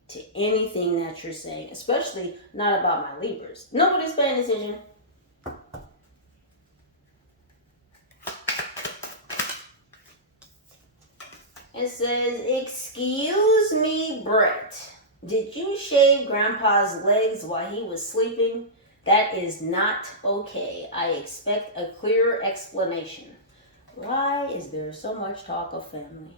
to anything that you're saying, especially not about my Libras. Nobody's paying attention. It says, excuse me, Brett. Did you shave Grandpa's legs while he was sleeping? That is not okay. I expect a clearer explanation. Why is there so much talk of family?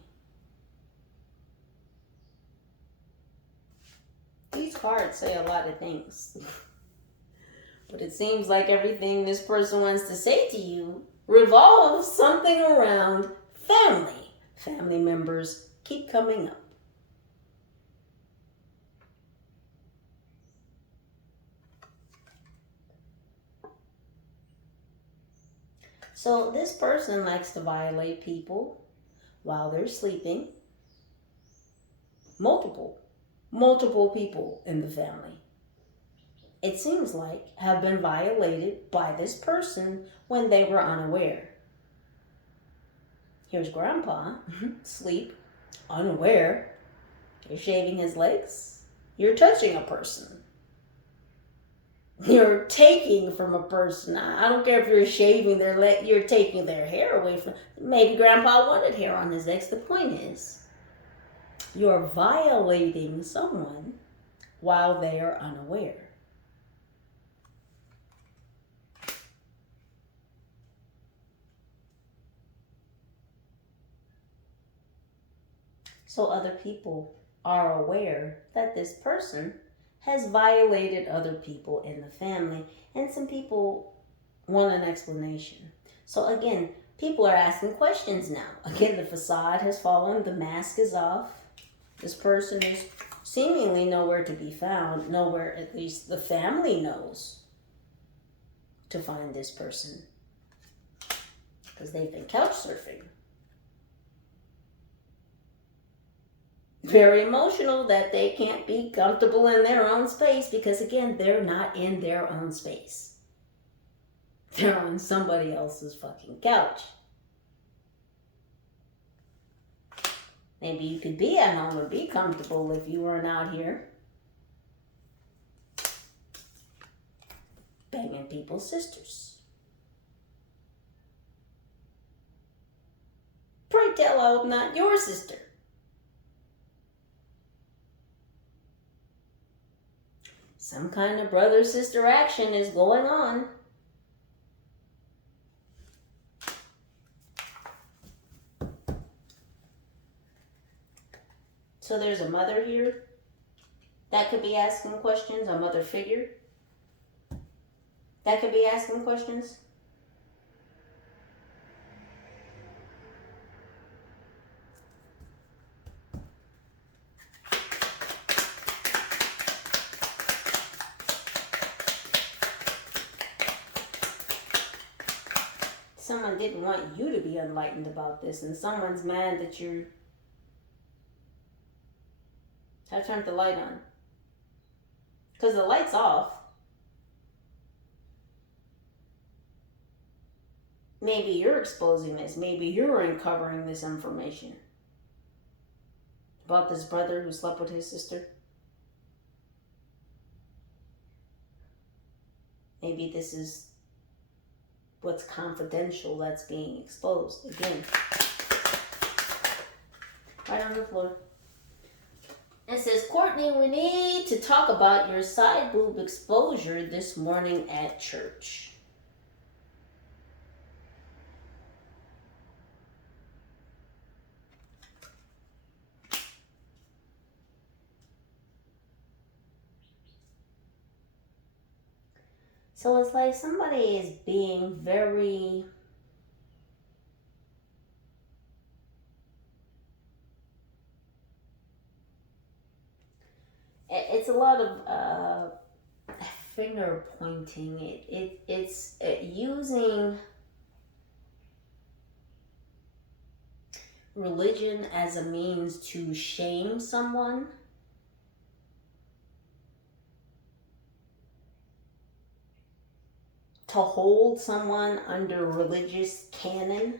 These cards say a lot of things. But it seems like everything this person wants to say to you revolves something around family. Family members keep coming up. So this person likes to violate people while they're sleeping. Multiple people in the family, it seems like, have been violated by this person when they were unaware. Here's Grandpa, sleep, unaware. You're shaving his legs. You're touching a person. You're taking from a person. I don't care if you're shaving their leg, you're taking their hair away from. Maybe Grandpa wanted hair on his legs. The point is, you're violating someone while they are unaware. So other people are aware that this person has violated other people in the family, and some people want an explanation. So again, people are asking questions now. Again, the facade has fallen, the mask is off. This person is seemingly nowhere to be found, nowhere at least the family knows to find this person, because they've been couch surfing. Very emotional that they can't be comfortable in their own space because, again, they're not in their own space. They're on somebody else's fucking couch. Maybe you could be at home or be comfortable if you weren't out here banging people's sisters. Pray tell, I hope not your sister. Some kind of brother-sister action is going on. So there's a mother here that could be asking questions, a mother figure that could be asking questions. Someone didn't want you to be enlightened about this, and someone's mad that you're... I turned the light on. Because the light's off. maybe you're exposing this. Maybe you're uncovering this information about this brother who slept with his sister. Maybe this is what's confidential that's being exposed. Again, right on the floor. It says, Courtney, we need to talk about your side boob exposure this morning at church. So it's like somebody is being very it's a lot of finger pointing. It's using religion as a means to shame someone. To hold someone under religious canon.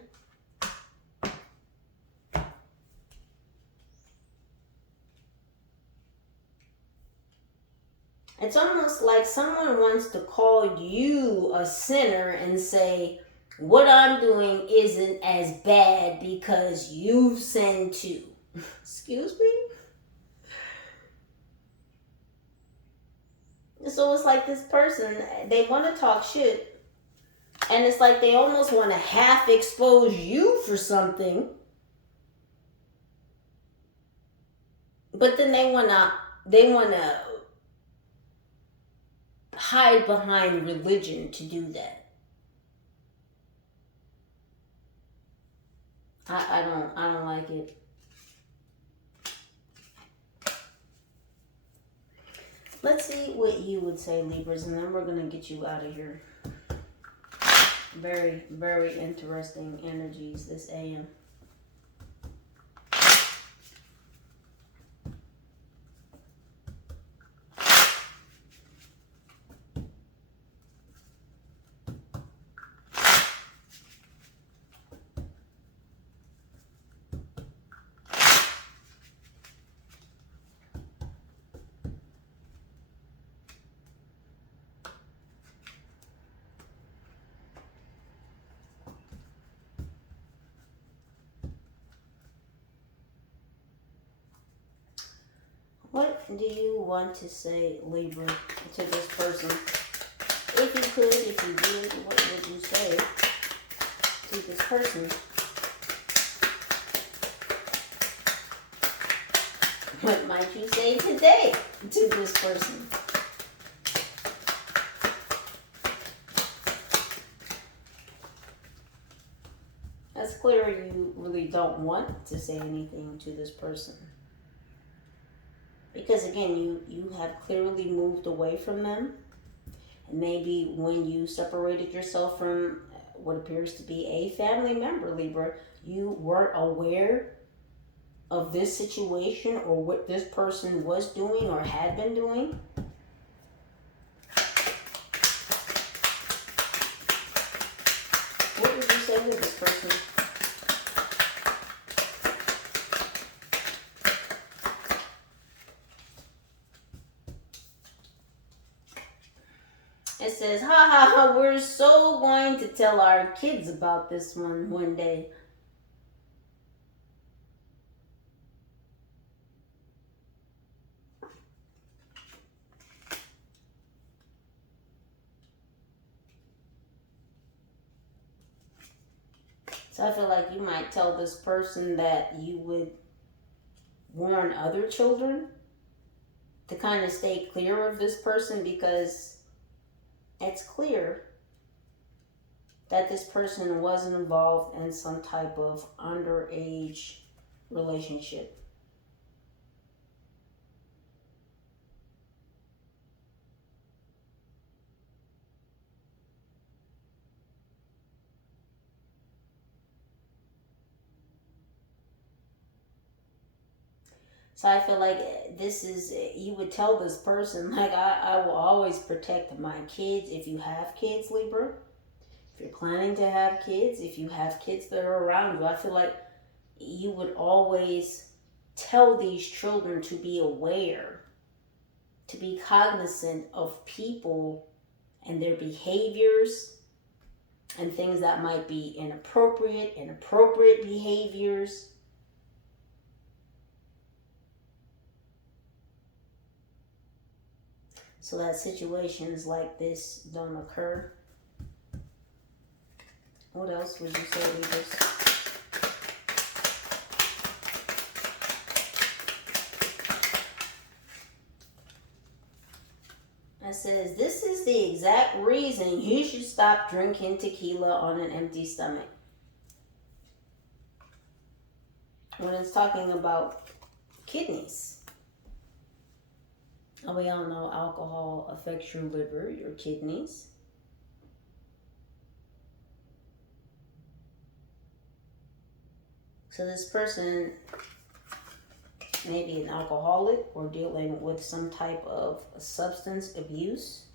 It's almost like someone wants to call you a sinner and say, what I'm doing isn't as bad because you've sinned too. Excuse me? So it's like this person, they want to talk shit, and it's like they almost want to half expose you for something, but then they want to hide behind religion to do that. I don't like it. Let's see what you would say, Libras, and then we're going to get you out of here. Very, very interesting energies this AM. What do you want to say, Libra, to this person? If you could, if you did, what would you say to this person? What might you say today to this person? That's clear you really don't want to say anything to this person. Because again, you have clearly moved away from them. And maybe when you separated yourself from what appears to be a family member, Libra, you weren't aware of this situation or what this person was doing or had been doing. What would you say to this person? It says, ha ha ha, we're so going to tell our kids about this one day. So I feel like you might tell this person that you would warn other children to kind of stay clear of this person, because it's clear that this person wasn't involved in some type of underage relationship. So I feel like this is, you would tell this person, like, I will always protect my kids. If you have kids, Libra, If you're planning to have kids, if you have kids that are around you, I feel like you would always tell these children to be aware, to be cognizant of people and their behaviors and things that might be inappropriate behaviors. So that situations like this don't occur. What else would you say, Libras? It says, this is the exact reason you should stop drinking tequila on an empty stomach. When it's talking about kidneys. And we all know alcohol affects your liver, your kidneys. So this person may be an alcoholic or dealing with some type of substance abuse.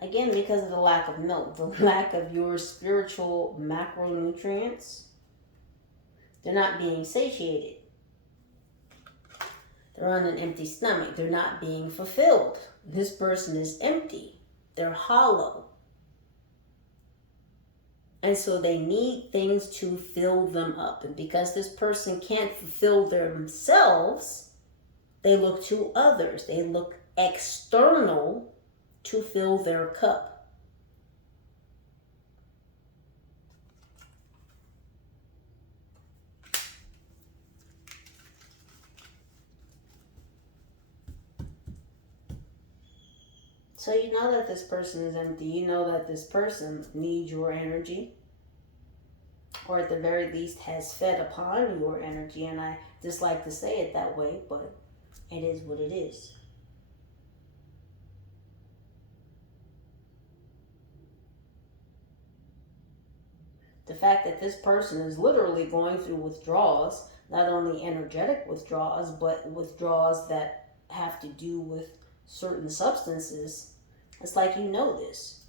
Again, because of the lack of milk, the lack of your spiritual macronutrients, they're not being satiated. They're on an empty stomach. They're not being fulfilled. This person is empty. They're hollow. And so they need things to fill them up. And because this person can't fulfill themselves, they look to others. They look external to fill their cup. So you know that this person is empty. You know that this person needs your energy. Or at the very least has fed upon your energy. And I dislike to say it that way, but it is what it is. The fact that this person is literally going through withdrawals, not only energetic withdrawals, but withdrawals that have to do with certain substances, it's like you know this.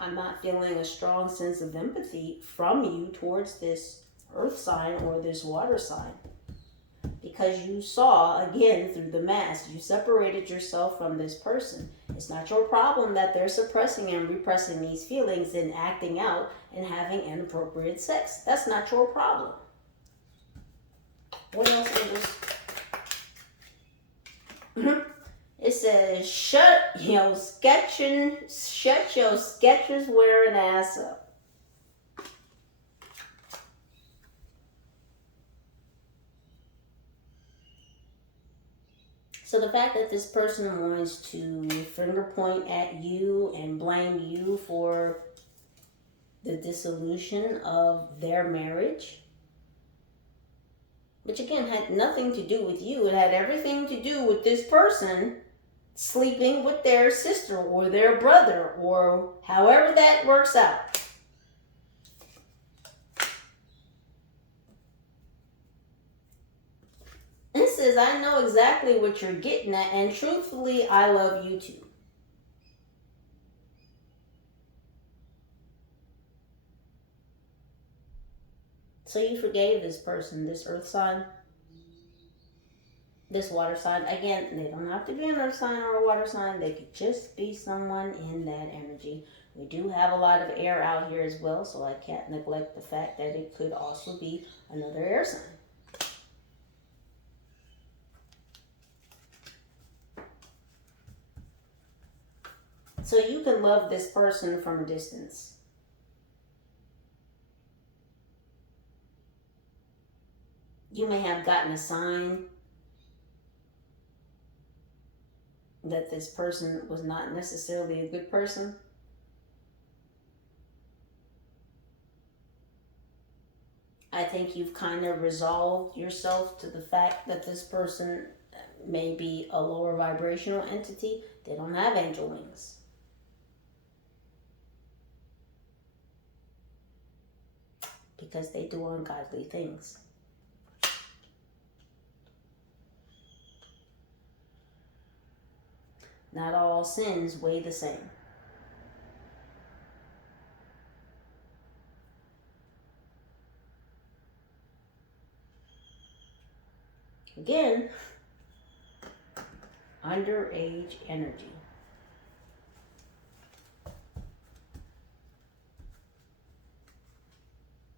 I'm not feeling a strong sense of empathy from you towards this earth sign or this water sign. Because you saw, again, through the mask, you separated yourself from this person. It's not your problem that they're suppressing and repressing these feelings and acting out and having inappropriate sex. That's not your problem. What else is this? It says, shut your sketches wearing ass up. So the fact that this person wants to finger point at you and blame you for the dissolution of their marriage, which again had nothing to do with you. It had everything to do with this person sleeping with their sister or their brother or however that works out. It says, I know exactly what you're getting at, and truthfully, I love you too. So you forgave this person, this earth sign, this water sign. Again, they don't have to be an earth sign or a water sign. They could just be someone in that energy. We do have a lot of air out here as well, so I can't neglect the fact that it could also be another air sign. So you can love this person from a distance. You may have gotten a sign that this person was not necessarily a good person. I think you've kind of resolved yourself to the fact that this person may be a lower vibrational entity. They don't have angel wings. Because they do ungodly things. Not all sins weigh the same. Again, underage energy.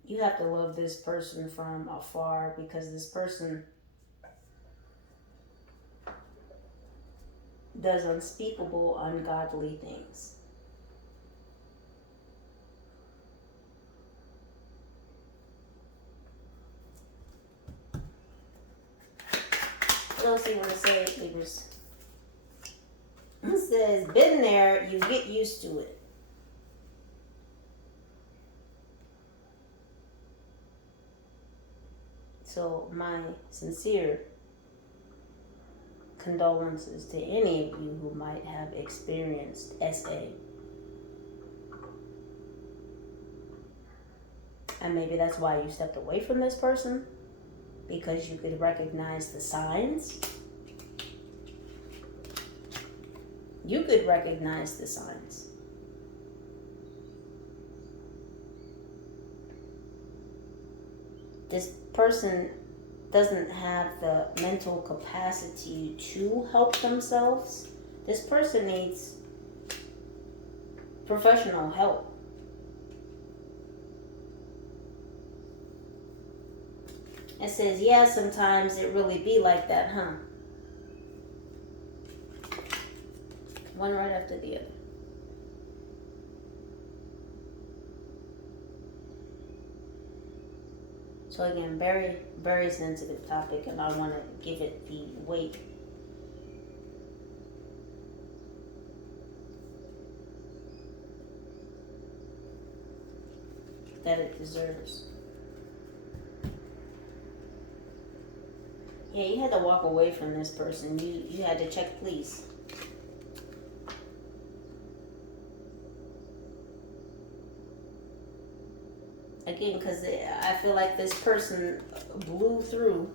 You have to love this person from afar because this person does unspeakable, ungodly things. What else do you want to say, Libras? It says, been there, you get used to it. So my sincere condolences to any of you who might have experienced SA. And maybe that's why you stepped away from this person, because you could recognize the signs. You could recognize the signs. This person doesn't have the mental capacity to help themselves. This person needs professional help. It says, yeah, sometimes it really be like that, huh? One right after the other. So again, very, very sensitive topic, and I want to give it the weight that it deserves. Yeah, you had to walk away from this person. You had to check, please. Again, because I feel like this person blew through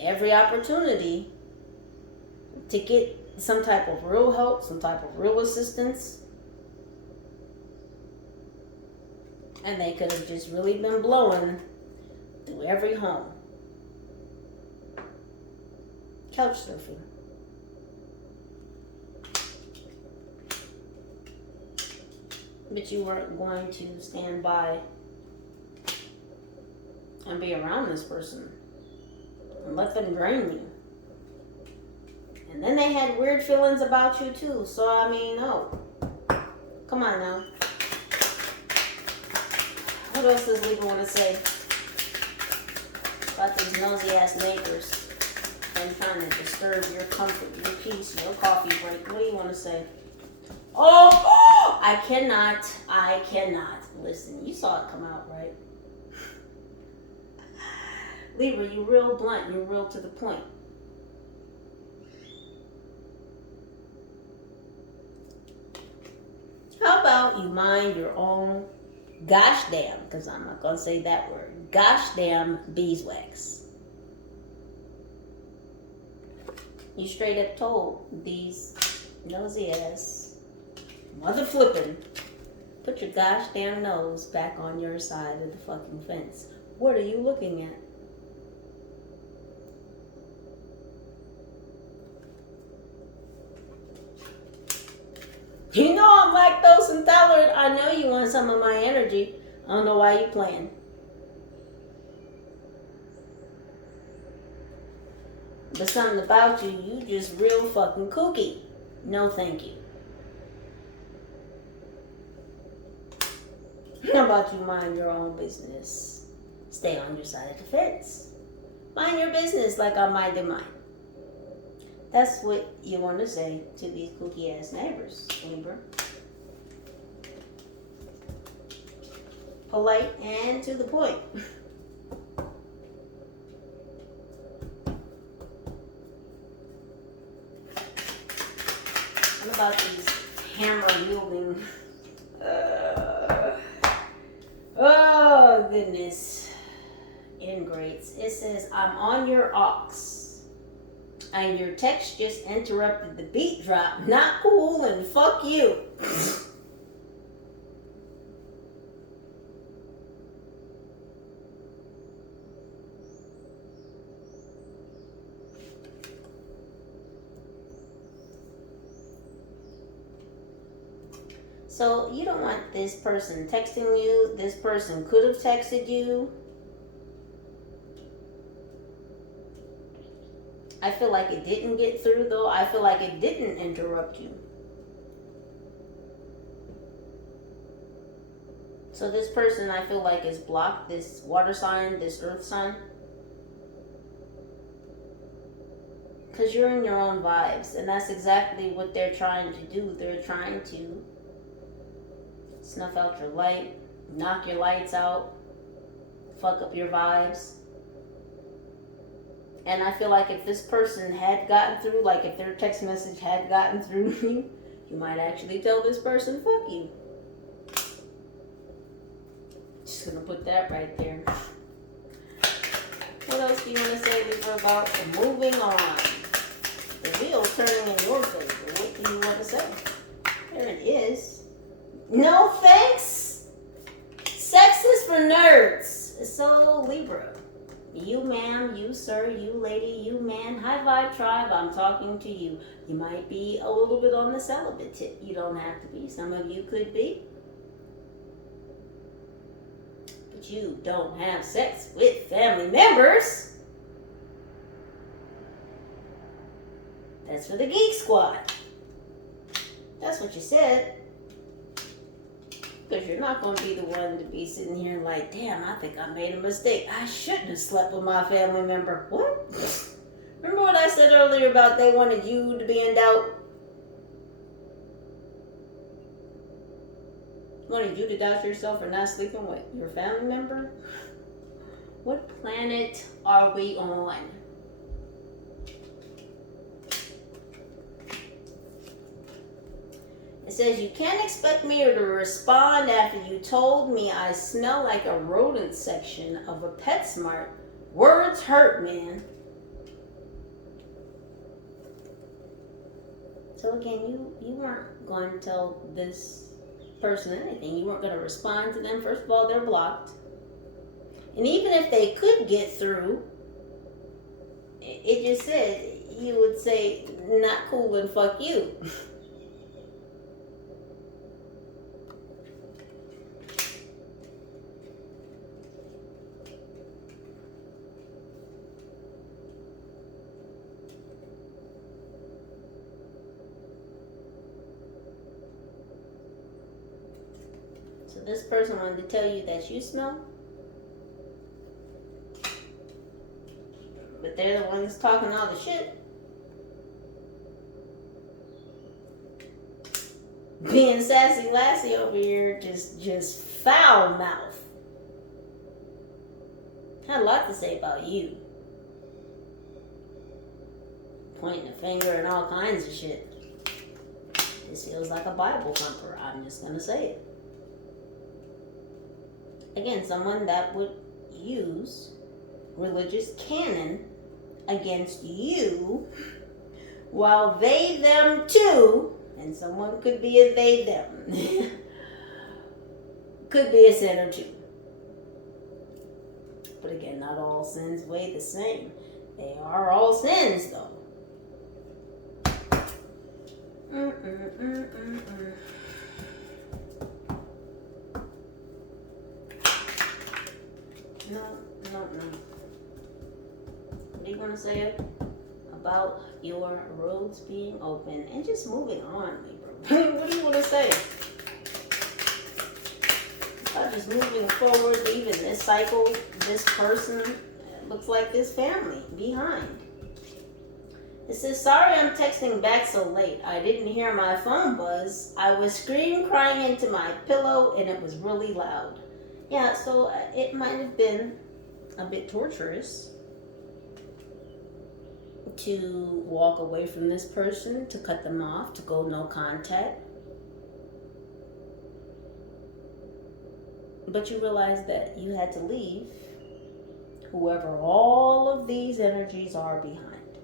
every opportunity to get some type of real help, some type of real assistance. And they could have just really been blowing through every home. Couch surfing. But you weren't going to stand by and be around this person and let them drain you. And then they had weird feelings about you too. So I mean, no. Come on now. What else does Libra want to say about these nosy ass neighbors and trying to disturb your comfort, your peace, your coffee break? What do you want to say? Oh, I cannot. Listen, you saw it come out, right? Libra, you're real blunt. You're real to the point. How about you mind your own gosh damn, because I'm not going to say that word, gosh damn beeswax. You straight up told these nosy ass mother flipping, put your gosh damn nose back on your side of the fucking fence. What are you looking at? You know I'm lactose intolerant. I know you want some of my energy. I don't know why you playing. But something about you, you just real fucking kooky. No thank you. How about you mind your own business? Stay on your side of the fence. Mind your business like I minded mine. That's what you want to say to these kooky ass neighbors, Libra. Polite and to the point. What about these hammer wielding? Oh goodness. Ingrates. It says, I'm on your ox. And your text just interrupted the beat drop. Not cool and fuck you. So you don't want this person texting you. This person could have texted you. I feel like it didn't get through though. I feel like it didn't interrupt you. So this person I feel like is blocked, this water sign, this earth sign. Because you're in your own vibes. And that's exactly what they're trying to do. They're trying to snuff out your light, knock your lights out, fuck up your vibes. And I feel like if this person had gotten through, like if their text message had gotten through you, you might actually tell this person, fuck you. Just gonna put that right there. What else do you want to say, Libra, about moving on? The wheel turning in your favor. What do you want to say? There it is. No thanks. Sex is for nerds. So Libra, you ma'am, you sir, you lady, you man, high vibe tribe, I'm talking to you. You might be a little bit on the celibate tip. You don't have to be. Some of you could be. But you don't have sex with family members. That's for the Geek Squad. That's what you said. Because you're not going to be the one to be sitting here like, damn, I think I made a mistake. I shouldn't have slept with my family member. What? Remember what I said earlier about they wanted you to be in doubt? Wanted you to doubt yourself for not sleeping with your family member? What planet are we on? It says, you can't expect me to respond after you told me I smell like a rodent section of a PetSmart. Words hurt, man. So again, you weren't going to tell this person anything. You weren't going to respond to them. First of all, they're blocked. And even if they could get through, it just said, you would say, not cool and fuck you. So this person wanted to tell you that you smell, but they're the ones talking all the shit. Being sassy Lassie over here, just foul mouth. Had a lot to say about you. Pointing a finger and all kinds of shit. This feels like a Bible thumper. I'm just gonna say it. Again, someone that would use religious canon against you while they, them too, and someone could be a they, them, could be a sin or two. But again, not all sins weigh the same. They are all sins, though. No. What do you want to say about your roads being open and just moving on, Libra? What do you want to say? About just moving forward, leaving this cycle, this person, looks like this family behind. It says, sorry I'm texting back so late. I didn't hear my phone buzz. I was scream crying into my pillow and it was really loud. Yeah, so it might have been a bit torturous to walk away from this person, to cut them off, to go no contact. But you realize that you had to leave whoever all of these energies are behind.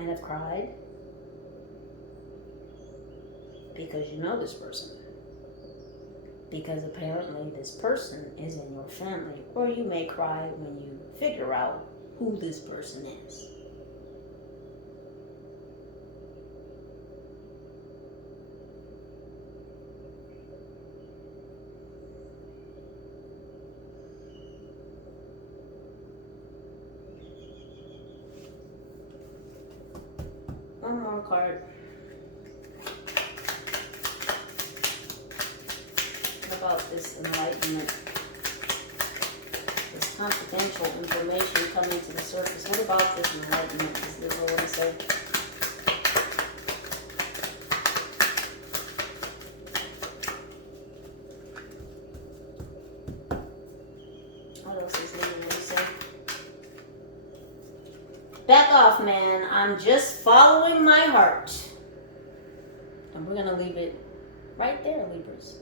might have cried because you know this person. Because apparently this person is in your family. Or you may cry when you figure out who this person is. One more card. What about this enlightenment? This confidential information coming to the surface. What about this enlightenment? Does Libra want to say? What else does Libra want to say? Back off, man. I'm just following my heart. And we're going to leave it right there, Libras.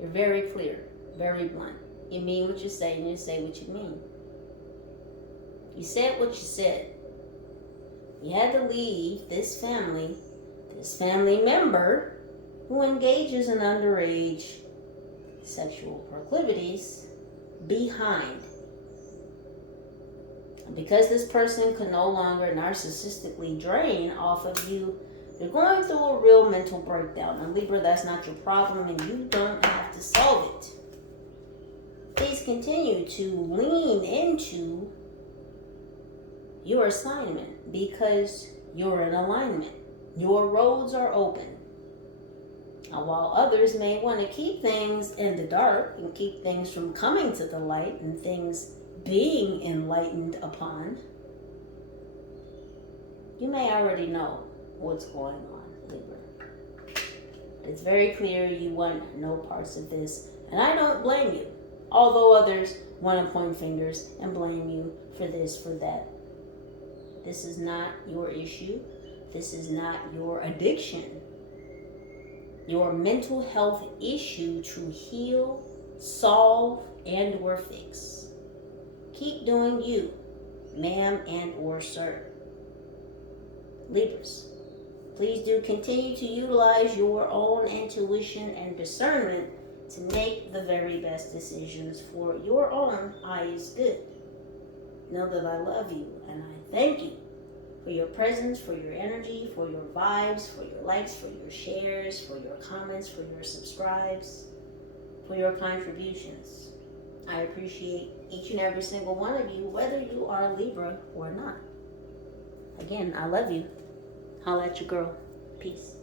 You're very clear, very blunt. You mean what you say, and you say what you mean. You said what you said. You had to leave this family member who engages in underage sexual proclivities behind. And because this person could no longer narcissistically drain off of you, you're going through a real mental breakdown. Now, Libra, that's not your problem, and you don't have to solve it. Please continue to lean into your assignment because you're in alignment. Your roads are open. Now, while others may want to keep things in the dark and keep things from coming to the light and things being enlightened upon, you may already know what's going on, Libra. It's very clear you want no parts of this, and I don't blame you. Although others want to point fingers and blame you for this, for that. This is not your issue. This is not your addiction. Your mental health issue to heal, solve, and or fix. Keep doing you, ma'am and or sir. Libras, please do continue to utilize your own intuition and discernment to make the very best decisions for your own highest good. Know that I love you and I thank you for your presence, for your energy, for your vibes, for your likes, for your shares, for your comments, for your subscribes, for your contributions. I appreciate each and every single one of you, whether you are Libra or not. Again, I love you. Holla at your girl. Peace.